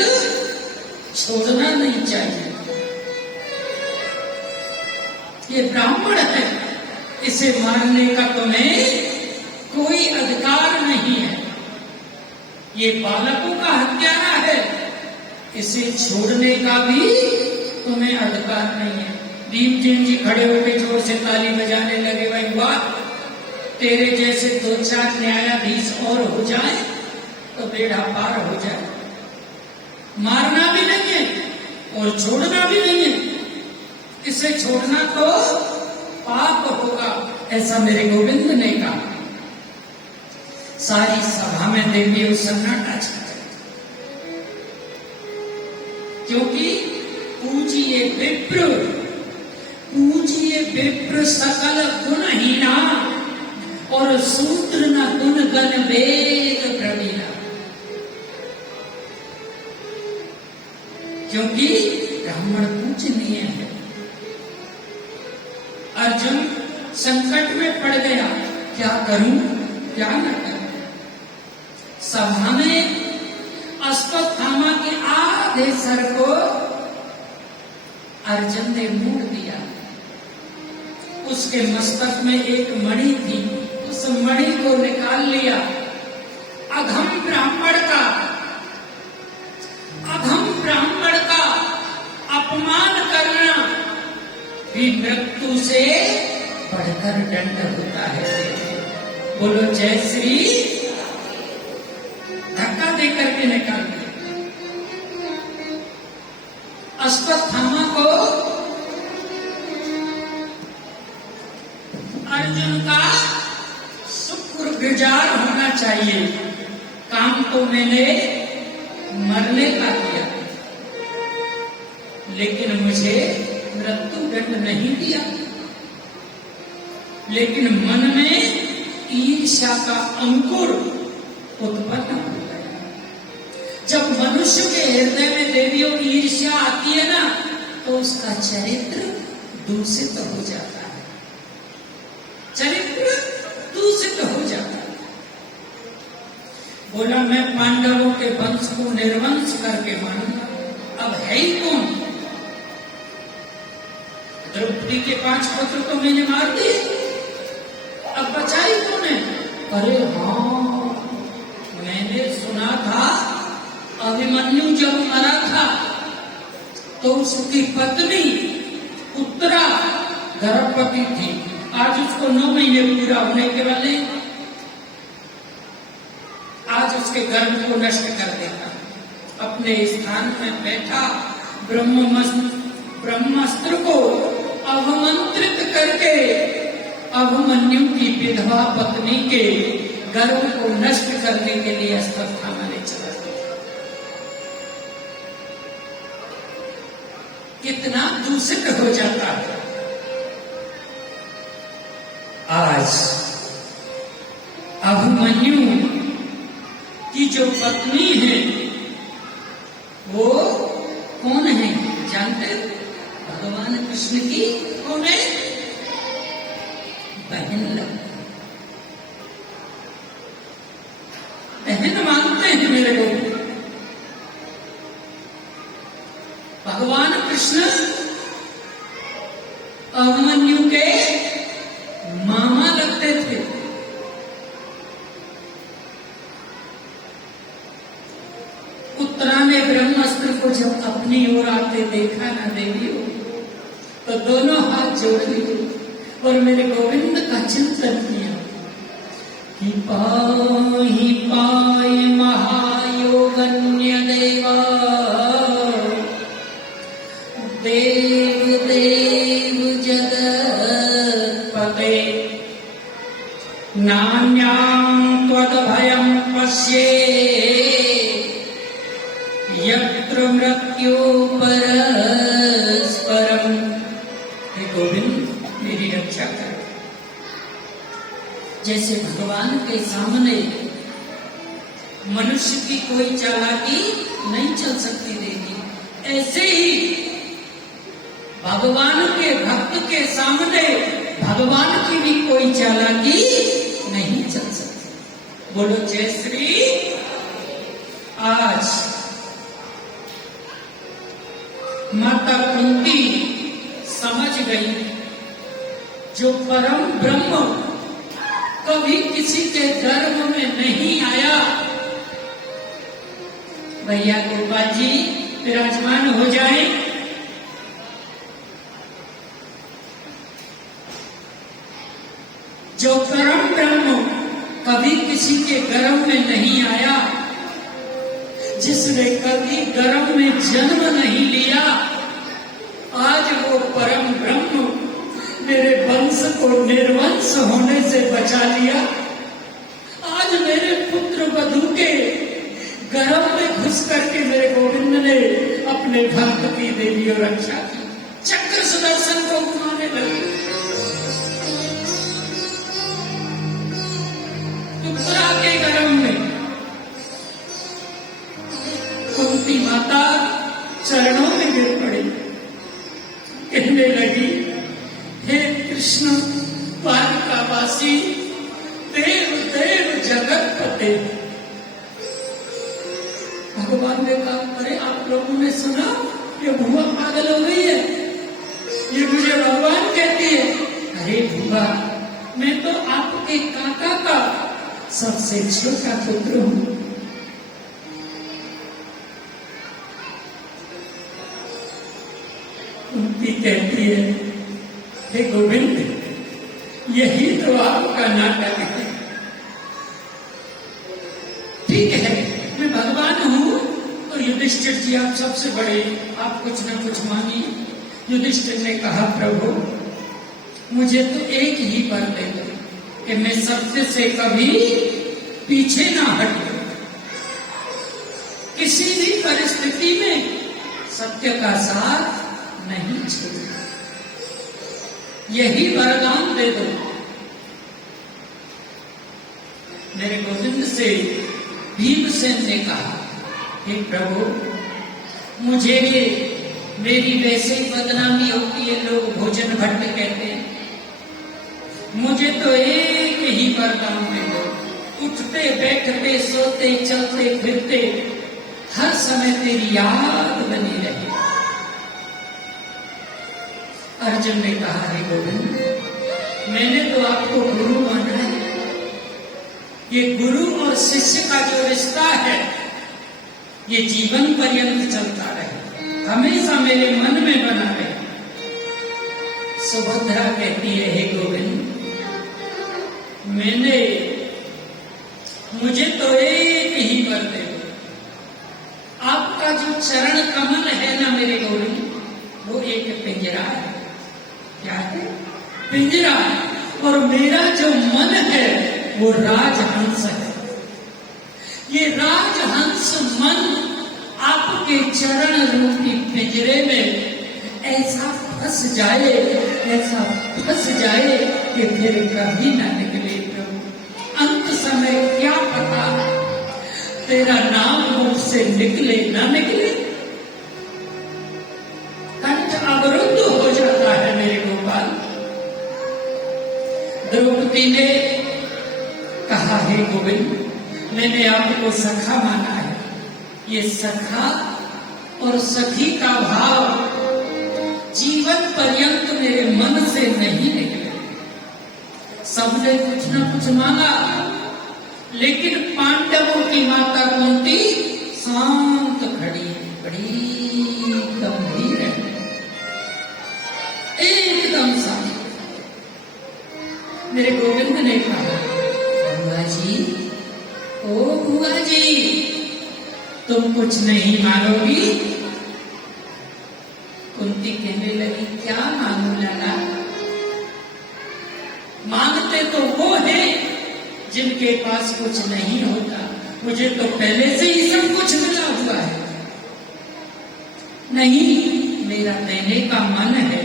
छोड़ना नहीं चाहिए। ये ब्राह्मण है, इसे मारने का तुम्हें कोई अधिकार नहीं है। ये बालकों का हत्यारा है, इसे छोड़ने का भी तुम्हें अधिकार नहीं है। भीमसेन जी खड़े होकर जोर से ताली बजाने लगे, भाई वाह, तेरे जैसे दो चार न्यायाधीश और हो जाए तो बेड़ा पार हो जाए। मारना भी नहीं है और छोड़ना भी नहीं है, इसे छोड़ना तो पाप होगा, ऐसा मेरे गोविंद ने कहा। सारी सभा में देवियों सन्नाटा छा गया, क्योंकि पूजिए विप्र सकल गुणहीना और सूत्र न गुण गण वेद प्रवीणा। क्योंकि ब्राह्मण पूजनीय है। अर्जुन संकट में पड़ गया, क्या करूं क्या न करूं। सभा में अश्वत्थामा के आधे सर को अर्जुन ने मोड़ दिया। उसके मस्तक में एक मणि थी, उस मणि को निकाल लिया। अधम ब्राह्मण का अपमान करना भी मृत्यु से बढ़कर दंड होता है। बोलो जय श्री। धक्का देकर के निकाल दिया। अश्वत्थामा को अर्जुन का शुक्रगुजार होना चाहिए। काम तो मैंने मरने का किया, लेकिन मुझे मृत्यु दंड नहीं दिया। लेकिन मन में ईर्ष्या का अंकुर उत्पन्न हो गया। जब मनुष्य के हृदय में देवियों की ईर्ष्या आती है ना, तो उसका चरित्र दूषित हो जाता है। चरित्र दूषित हो जाता है। बोला मैं पांडवों के वंश को निर्वंश करके मारूंगा। अब है ही कौन? द्रौपदी के 5 पुत्र तो मैंने मार दिए, अब बचा ही कौन है? अरे हाँ, मैंने सुना था अभिमन्यु जब मरा था तो उसकी पत्नी उत्तरा गर्भवती थी। आज उसको 9 महीने पूरा होने के वाले, आज उसके गर्भ को नष्ट कर देता। अपने स्थान में बैठा ब्रह्मास्त्र को अवमंत्रित करके अभिमन्यु की विधवा पत्नी के गर्भ को नष्ट करने के लिए अश्वत्थामा ने चला दिया। कितना दूषित हो जाता है। आज अभिमन्यु की जो पत्नी है वो कौन है जानते? भगवान कृष्ण की कौन है? बहन लगती। बहन मानते हैं मेरे को। भगवान कृष्ण अभिमन्यु के मामा लगते थे। उत्तरा ने ब्रह्मास्त्र को जब अपनी ओर आते देखा ना देवियों, तो दोनों हाथ जोड़ लिए और मेरे गोविंद का चिंतन किया कि पाहि पाहि महायोगन्य देवा देव देव जगत्पते नान्यां त्वदभयं पश्ये यत्र मृत्यु परस्परम। हे गोविंद मेरी रक्षा कर। जैसे भगवान के सामने मनुष्य की कोई चालाकी नहीं चल सकती देगी, ऐसे ही भगवान के भक्त के सामने भगवान की भी कोई चालाकी नहीं चल सकती। बोलो जय श्री। आज माता कुंती समझ गई, जो परम ब्रह्म कभी किसी के गर्भ में नहीं आया। भैया गोपाल जी विराजमान हो जाए। जो परम ब्रह्म कभी किसी के गर्भ में नहीं आया, जिसने कभी गर्भ में जन्म नहीं लिया, आज वो परम ब्रह्म मेरे वंश को निर्वंश होने से बचा लिया। आज मेरे पुत्र वधू के गर्भ में घुस करके मेरे गोविंद ने अपने भक्त की देवी और रक्षा की। चक्र सुदर्शन को घुमाने लगे। पुत्रा के गर्भ में कुंती माता चरणों में गिर पड़ी, कहने लगी, हे कृष्ण द्वारकावासी, देव देव जगतपते। भगवान ने कहा, अरे आप लोगों ने सुना, ये भुआ पागल हो गई है, ये मुझे भगवान कहती है। अरे भुआ, मैं तो आपके काका का सबसे छोटा पुत्र हूं। कुंती कहती है, हे गोविंद, यही तो आपका नाटक है। ठीक है, मैं भगवान हूं तो युधिष्ठिर जी आप सबसे बड़े, आप कुछ न कुछ मानिए। युधिष्ठिर ने कहा, प्रभु मुझे तो एक ही वर दे दो कि मैं सत्य से कभी पीछे ना हटूं, किसी भी परिस्थिति में सत्य का साथ नहीं छोड़ना, यही वरदान दे दो। मेरे गोविंद से भीमसेन ने कहा, हे प्रभु, मुझे मेरी वैसे ही बदनामी होती है, लोग भोजन भट्ट कहते हैं, मुझे तो एक ही वरदान दे दो, उठते बैठते सोते चलते फिरते हर समय तेरी याद बनी रहे। अर्जुन ने कहा, हे गोविंद, मैंने तो आपको गुरु माना है, ये गुरु और शिष्य का जो रिश्ता है ये जीवन पर्यंत चलता रहे, हमेशा मेरे मन में बना रहे। सुभद्रा कहती है, हे गोविंद, मुझे तो एक ही वर दे दो, आपका जो चरण कमल है ना मेरे गोविंद, वो एक पिंजरा है। क्या है? पिंजरा। और मेरा जो मन है वो राजहंस है। ये राजहंस मन आपके चरण रूपी पिंजरे में ऐसा फंस जाए, ऐसा फंस जाए कि फिर कभी ना निकले। प्रभु अंत समय क्या पता तेरा नाम मुख से निकले ना निकले, कंठ अवरुद्ध हो जाता है मेरे गोपाल। द्रौपदी ने कहा, हे गोविंद, मैंने आपको सखा माना है, ये सखा और सखी का भाव जीवन पर्यंत मेरे मन से नहीं निकले। सबने कुछ न कुछ मांगा, लेकिन पांडवों की माता कुंती शांत खड़ी, बड़ी गंभीर है, एकदम शांत। मेरे गोविंद ने कहा, बुआ जी, ओ बुआ जी, तुम कुछ नहीं मानोगी? कुंती कहने लगी, क्या मांगू लाला? मांगते तो वो हैं जिनके पास कुछ नहीं होता, मुझे तो पहले से ही सब कुछ मिला हुआ है। नहीं, मेरा देने का मन है,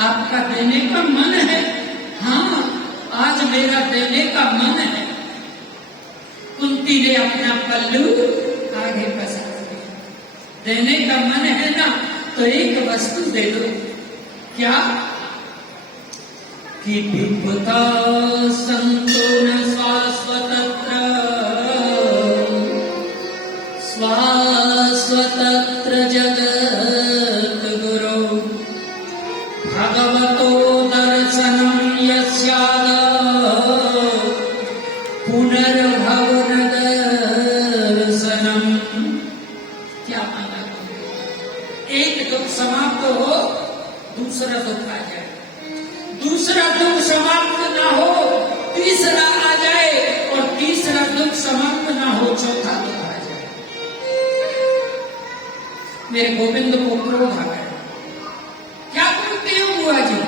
आपका देने का मन है। हाँ, आज मेरा देने का मन है। कुंती ने अपना पल्लू आगे पसार दिया। देने का मन है ना, तो एक वस्तु दे दो। क्या? कि विपुता संतो न स्वास्वतत्र, स्वास्वतत्र जगत गुरो, भगवतो दर्शनम यस्याद पुनर्भव न दर्शनम। क्या माना? एक दुख समाप्त हो, दूसरा दुख आ जाए, दूसरा दुख समाप्त ना हो, तीसरा आ जाए, और तीसरा दुख समाप्त ना हो, चौथा दुख आ जाए। मेरे गोविंद को क्रोध आ गया। क्या करते हो बुआ जी?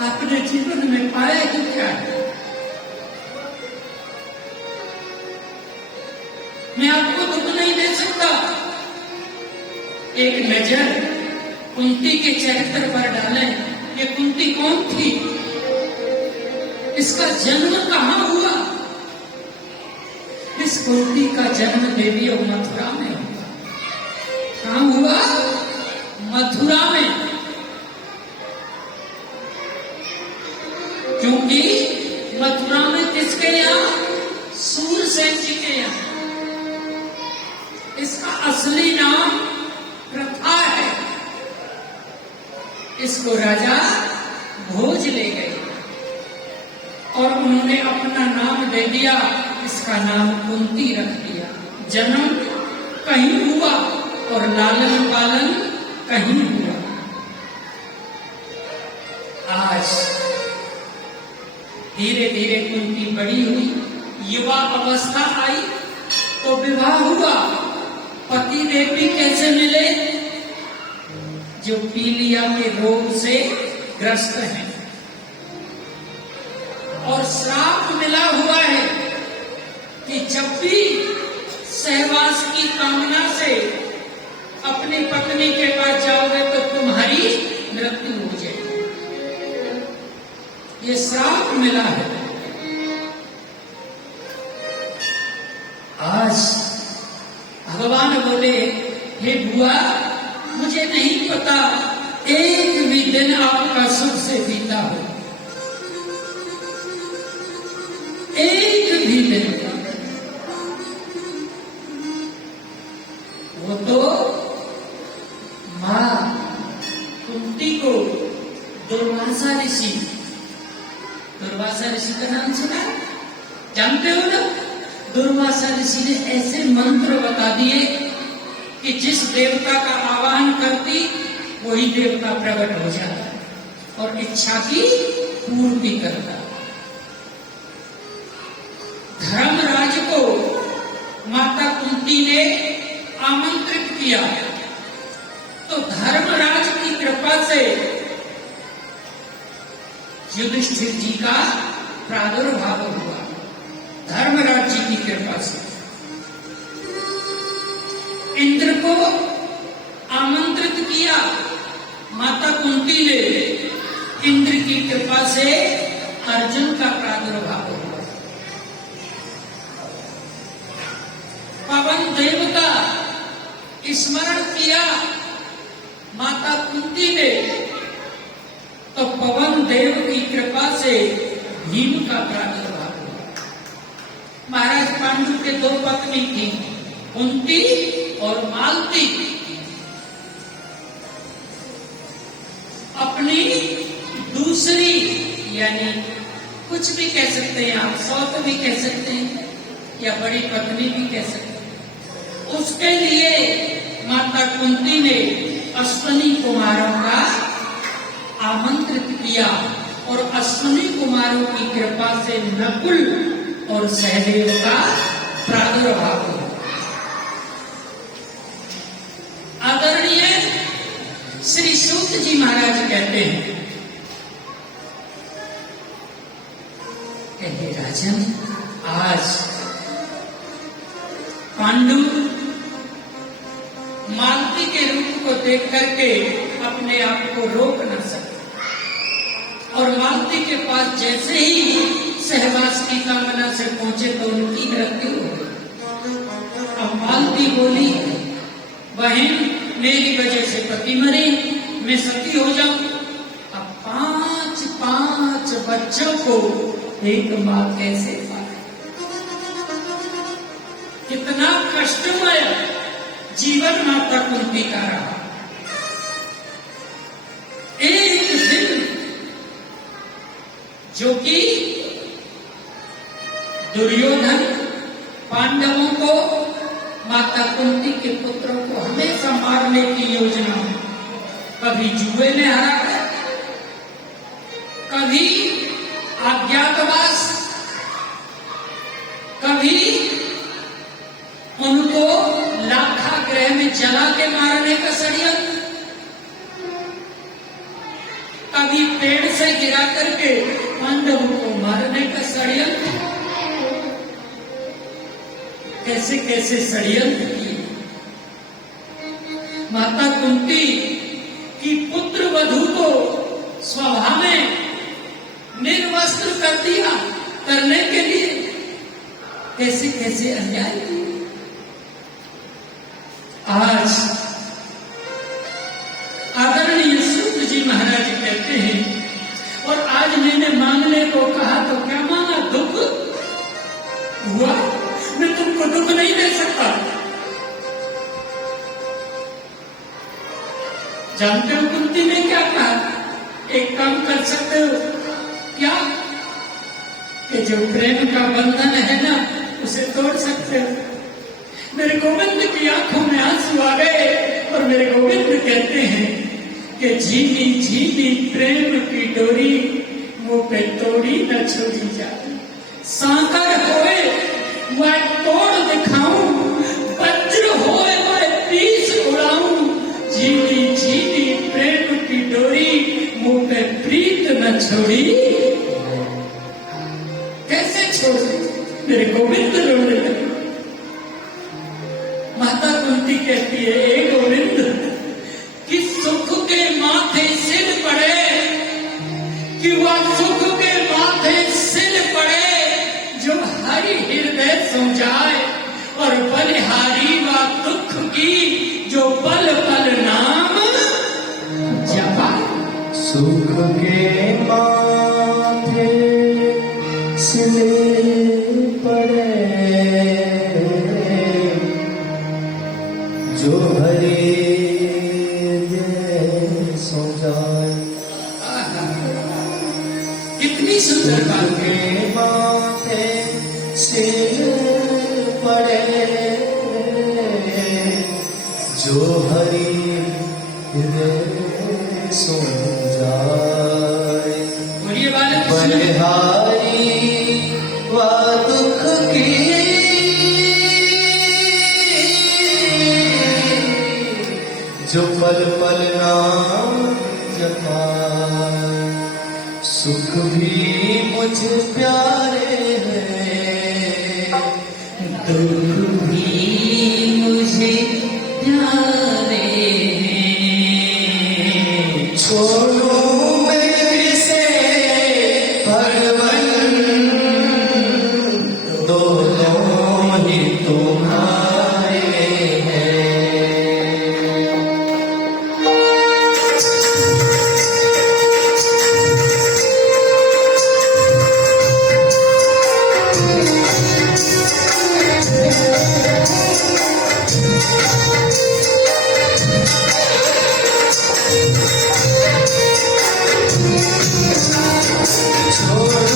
आपने जीवन में पाया कि क्या है? मैं आपको दुख नहीं दे सकता। एक नजर कुंती के चरित्र पर डालें। ये कुंती कौन थी? इसका जन्म कहां हुआ? इस कुंती का जन्म देवी और मथुरा में हुआ। कहां हुआ? मथुरा में। क्योंकि मथुरा में किसके यहां? सूरसेन जी के यहां। इसका असली नाम प्रथा है। इसको राजा भोज ले गए और उन्होंने अपना नाम दे दिया। इसका नाम कुंती रख दिया। जन्म कहीं हुआ और लालन पालन कहीं हुआ। आज धीरे धीरे कुंती बड़ी हुई, युवा अवस्था आई तो विवाह हुआ। पति देव भी कैसे मिले? जो पीलिया के रोग से ग्रस्त हैं और श्राप मिला हुआ है कि जब भी सहवास की कामना से अपनी पत्नी के पास जाओगे तो तुम्हारी मृत्यु हो जाएगी। ये श्राप मिला है। आज भगवान बोले, हे बुआ, मुझे नहीं पता एक भी दिन आपका सुख से बीता हो, एक भी दिन। वो तो मां कुंती को दुर्वासा ऋषि का नाम सुना? जानते हो ना? दुर्वासा ऋषि ने ऐसे मंत्र बता दिए कि जिस देवता का आवाहन करती वही देवता प्रकट हो जाता और इच्छा की पूर्ति करता। धर्मराज को माता कुंती ने आमंत्रित किया तो धर्मराज की कृपा से युधिष्ठिर जी का प्रादुर्भाव हुआ। धर्मराज जी की कृपा से इंद्र को आमंत्रित किया माता कुंती ने। इंद्र की कृपा से अर्जुन का प्रादुर्भाव हुआ। पवन देव का स्मरण किया माता कुंती ने तो पवन देव की कृपा से भीम का प्रादुर्भाव हुआ। महाराज पांडु के दो पत्नी थी, कुंती और मालती। अपनी दूसरी यानी कुछ भी कह सकते हैं आप, सौत भी कह सकते हैं या बड़ी पत्नी भी कह सकते हैं, उसके लिए माता कुंती ने अश्वनी कुमारों का आमंत्रित किया और अश्वनी कुमारों की कृपा से नकुल और सहदेव का प्रादुर्भाव हुआ। आदरणीय श्री सूत जी महाराज कहते हैं, कहते राजन, आज पांडु मालती के रूप को देख करके अपने आप को रोक न सके और मालती के पास जैसे ही सहवास की कामना से पहुंचे तो उनकी मृत्यु हो गई। अब मालती बोली, बहन मेरी वजह से पति मरे, मैं सती हो जाऊं। अब पांच बच्चों को एक मां कैसे पाले? कितना कष्टमय जीवन माता कुंती का रहा। एक दिन जो कि दुर्योधन पांडवों को माता कुंती के पुत्रों को हमेशा मारने की योजना में कभी जुए में हरा, कभी अज्ञातवास, कभी उनको लाक्षागृह में जला के मारने का षड्यंत्र, कभी आदि पेड़ से गिरा करके पांडवों को मारने का षड्यंत्र, कैसे कैसे षड्यंत्र किए। माता कुंती की पुत्र वधू को सभा में निर्वस्त्र कर दिया करने के लिए, कैसे कैसे अन्याय किए। आज आदरणीय सूत जी महाराज कहते हैं, और आज मैंने मांगने को कहा तो क्या मांगा? दुख हुआ? मैं तुमको दुख नहीं दे सकता। जानते हो कुंती ने क्या कहा? एक काम कर सकते हो क्या, कि जो प्रेम का बंधन है ना, उसे तोड़ सकते हो। मेरे गोविंद की आंखों में आंसू आ गए और मेरे गोविंद कहते हैं कि झीली झीली प्रेम की डोरी मुंह पे तोड़ी न छोड़ी जाए। सांकर होए वह तोड़ दिखाऊं, वज्र होए वह पीस उड़ाऊं, झीली झीली प्रेम की डोरी मुंह पे प्रीत न छोड़ी। कैसे छोड़े? मेरे गोविंद रोने लगे। माता कुंती कहती है, ए गोविंद, कि सुख के माथे सिर पड़े, कि वह सुख के माथे सिर पड़े जो हरि हृदय सो जाए, और बलिहारी व दुख की जो पल पल नाम जपाए। सुख के माथे सिर पड़े जो हरि सो जाए। कितनी सुंदर बात है। के माथे सिर पड़े जो हरि सो जाए। बोलिए बालक, बलिहारी व दुख की जो पल पल नाम जपाए। सुख भी मुझे प्यारे हैं, दुख भी मुझे प्यारे हैं। छोड़ो मैं किसे भगवन, दोनों ही तुम्हारे हैं। छोड़ो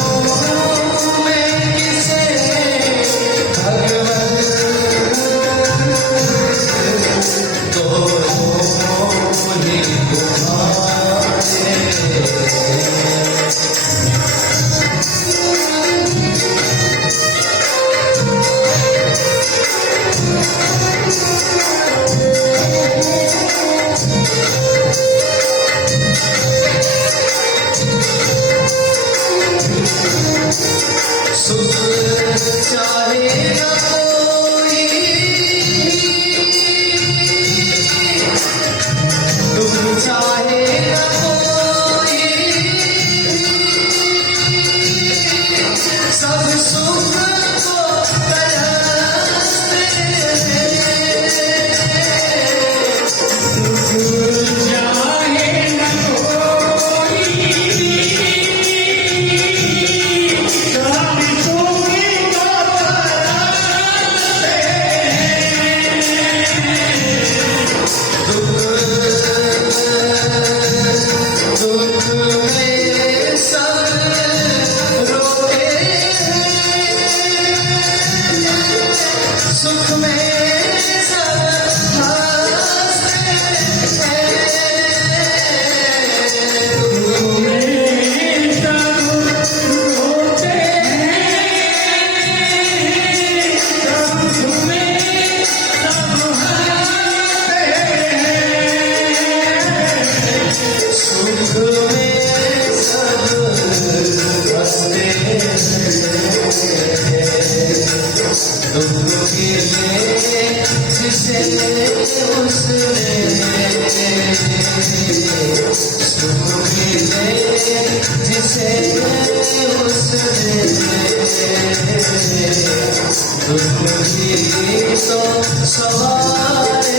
सवारे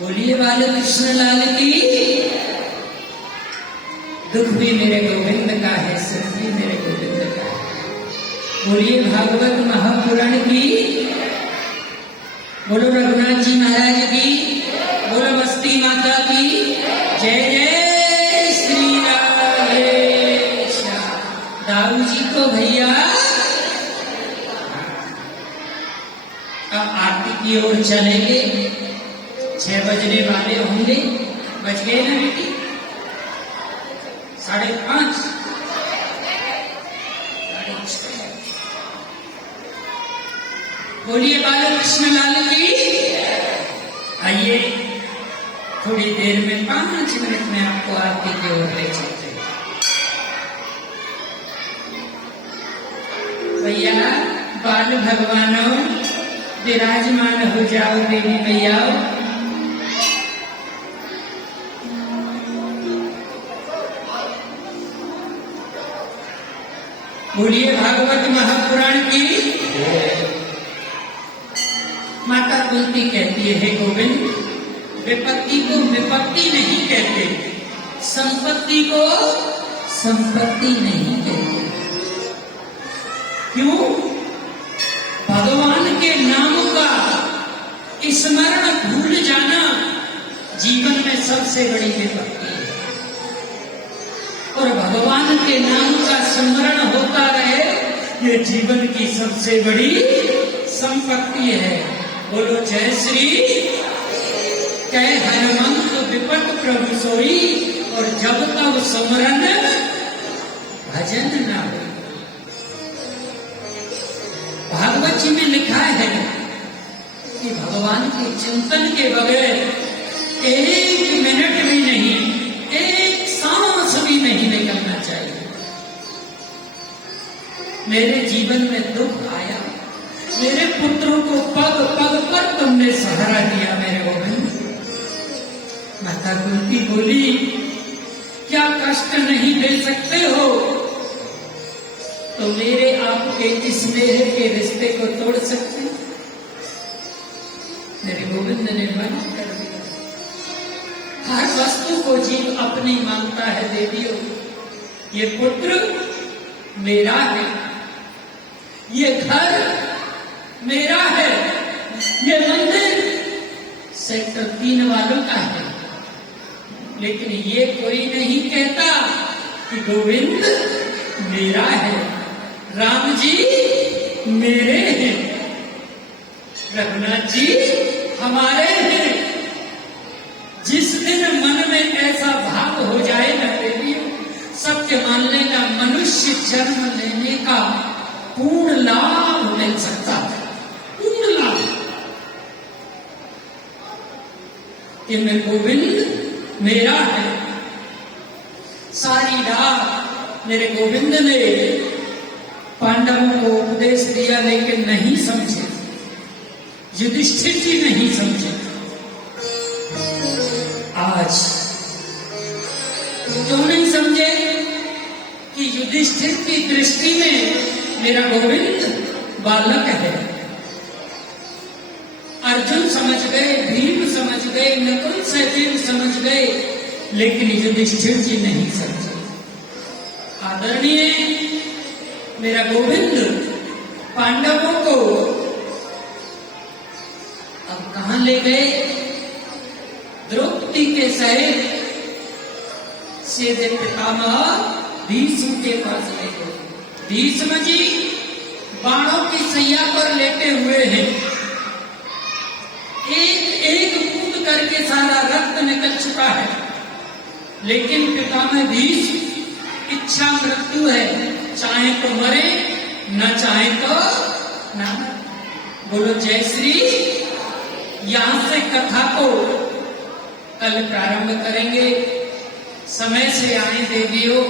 बोलिए बाल कृष्ण लाल की। दुख भी मेरे गोविंद का है, सुख भी मेरे गोविंद का है। बोलिए भागवत महापुराण की। बोलो रघुनाथ जी महाराज की। बोलो बस्ती माता की जय जय श्री राधेश। दाऊ जी को भैया अब आरती की ओर चलेंगे। 6 बजने वाले होंगे। बज गए ना बेटी? 5:30। बोलिए बाल कृष्ण लाल की। आइए थोड़ी देर में 5 मिनट में आपको आरती की ओर ले चलते हैं। भैया बाल भगवानों विराजमान हो जाओ। देवी भैया बोलिए भागवत महापुराण की। माता कुंती कहती है गोविंद, विपत्ति को विपत्ति नहीं कहते, संपत्ति को संपत्ति नहीं कहते। क्यों? भगवान के नाम का स्मरण भूल जाना जीवन में सबसे बड़ी विपत्ति है। और भगवान के नाम का स्मरण होता रहे, ये जीवन की सबसे बड़ी संपत्ति है। बोलो जय श्री। कह हनुमंत विपत प्रभु सोई, और जब तब स्मरण भजन न हो। भागवत जी में लिखा है कि भगवान के चिंतन के बगैर 1 मिनट भी नहीं, 1 सांस भी नहीं निकलना चाहिए। मेरे जीवन में दुख आया, मेरे पुत्रों को पग पग पर तुमने सहारा दिया मेरे गोविंद। माता कुंती बोली, क्या कष्ट नहीं दे सकते हो तो मेरे आपके इस मेरे के रिश्ते को तोड़ सकते हो? मेरे गोविंद ने मना कर दिया। हर वस्तु को जीव अपनी मानता है देवियों। ये पुत्र मेरा है, ये घर मेरा है, ये मंदिर सेक्टर 3 वालों का है। लेकिन ये कोई नहीं कहता कि गोविंद मेरा है, राम जी मेरे हैं, रघुनाथ जी हमारे हैं। जिस दिन मन में ऐसा भाव हो जाए ना देवी, सत्य मान लेना मनुष्य जन्म लेने का पूर्ण लाभ मिल सकता है, पूर्ण लाभ। कि मैं गोविंद मेरा है। सारी रात मेरे गोविंद ने पांडवों को उपदेश दिया, लेकिन नहीं समझे, युधिष्ठिर जी नहीं समझे। आज क्यों नहीं समझे? कि युधिष्ठिर की दृष्टि में मेरा गोविंद बालक है। अर्जुन समझ गए, भीम समझ गए, नकुल सहदेव समझ गए, लेकिन युधिष्ठिर जी नहीं समझे। आदरणीय मेरा गोविंद पांडवों को अब कहां ले गए? द्रौपदी के सहित सीधे पितामह भीष्म के पास ले गए। भीष्म जी बाणों की सैया पर लेटे हुए हैं। एक एक कूद करके सारा रक्त निकल चुका है, लेकिन पितामह भीष्म इच्छा मृत्यु है, चाहे तो मरे, न चाहे तो न मरे। बोलो जय श्री। यहां से कथा को कल प्रारंभ करेंगे। समय से आए देवियों,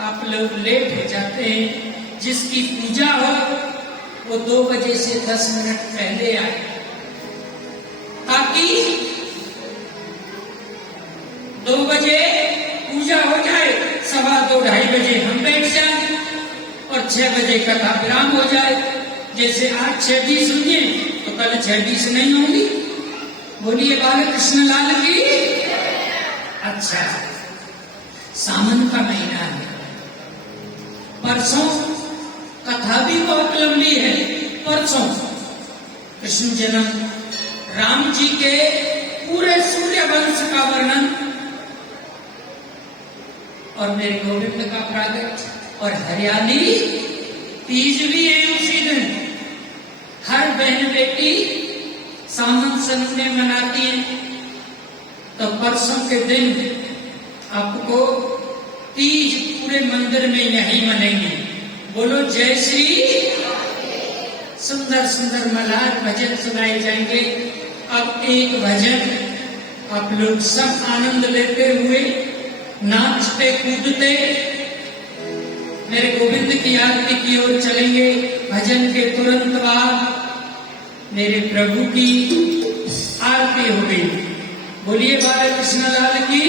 आप लोग लेट हो जाते हैं। जिसकी पूजा हो वो 2 बजे से 10 मिनट पहले आए, ताकि 2 बजे पूजा हो जाए, 2:15 बजे हम बैठ जाए और 6 बजे कथा विराम हो जाए। जैसे आज 6:20 हुई तो कल 6:20 नहीं होगी। बोलिए बालकृष्ण लाल की। अच्छा, सावन का महीना है, परसों कथा भी बहुत लंबी है। परसों कृष्ण जन्म, राम जी के पूरे सूर्य वंश का वर्णन और मेरे गोविंद का प्रागट और हरियाली तीज भी है उसी दिन। हर बहन बेटी सावन सन में मनाती है, तो परसों के दिन आपको तीज पूरे मंदिर में यही मनेंगे। बोलो जय श्री। सुंदर सुंदर मल्हार भजन सुनाए जाएंगे। अब एक भजन आप लोग सब आनंद लेते हुए नाचते कूदते मेरे गोविंद की आरती की ओर चलेंगे। भजन के तुरंत बाद मेरे प्रभु की आरती होगी। बोलिए बालकृष्ण लाल की।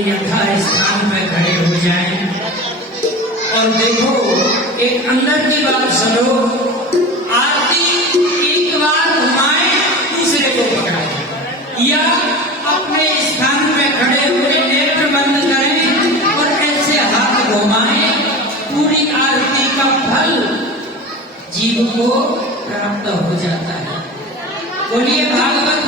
यथा स्थान में खड़े हो जाएं और देखो, एक अंदर की बात सुनो। आरती एक बार घुमाए, दूसरे को पकड़ाए, या अपने स्थान में खड़े हुए नेत्र बंद करें और ऐसे हाथ घुमाएं, पूरी आरती का फल जीव को प्राप्त हो जाता है। बोलिए भागवत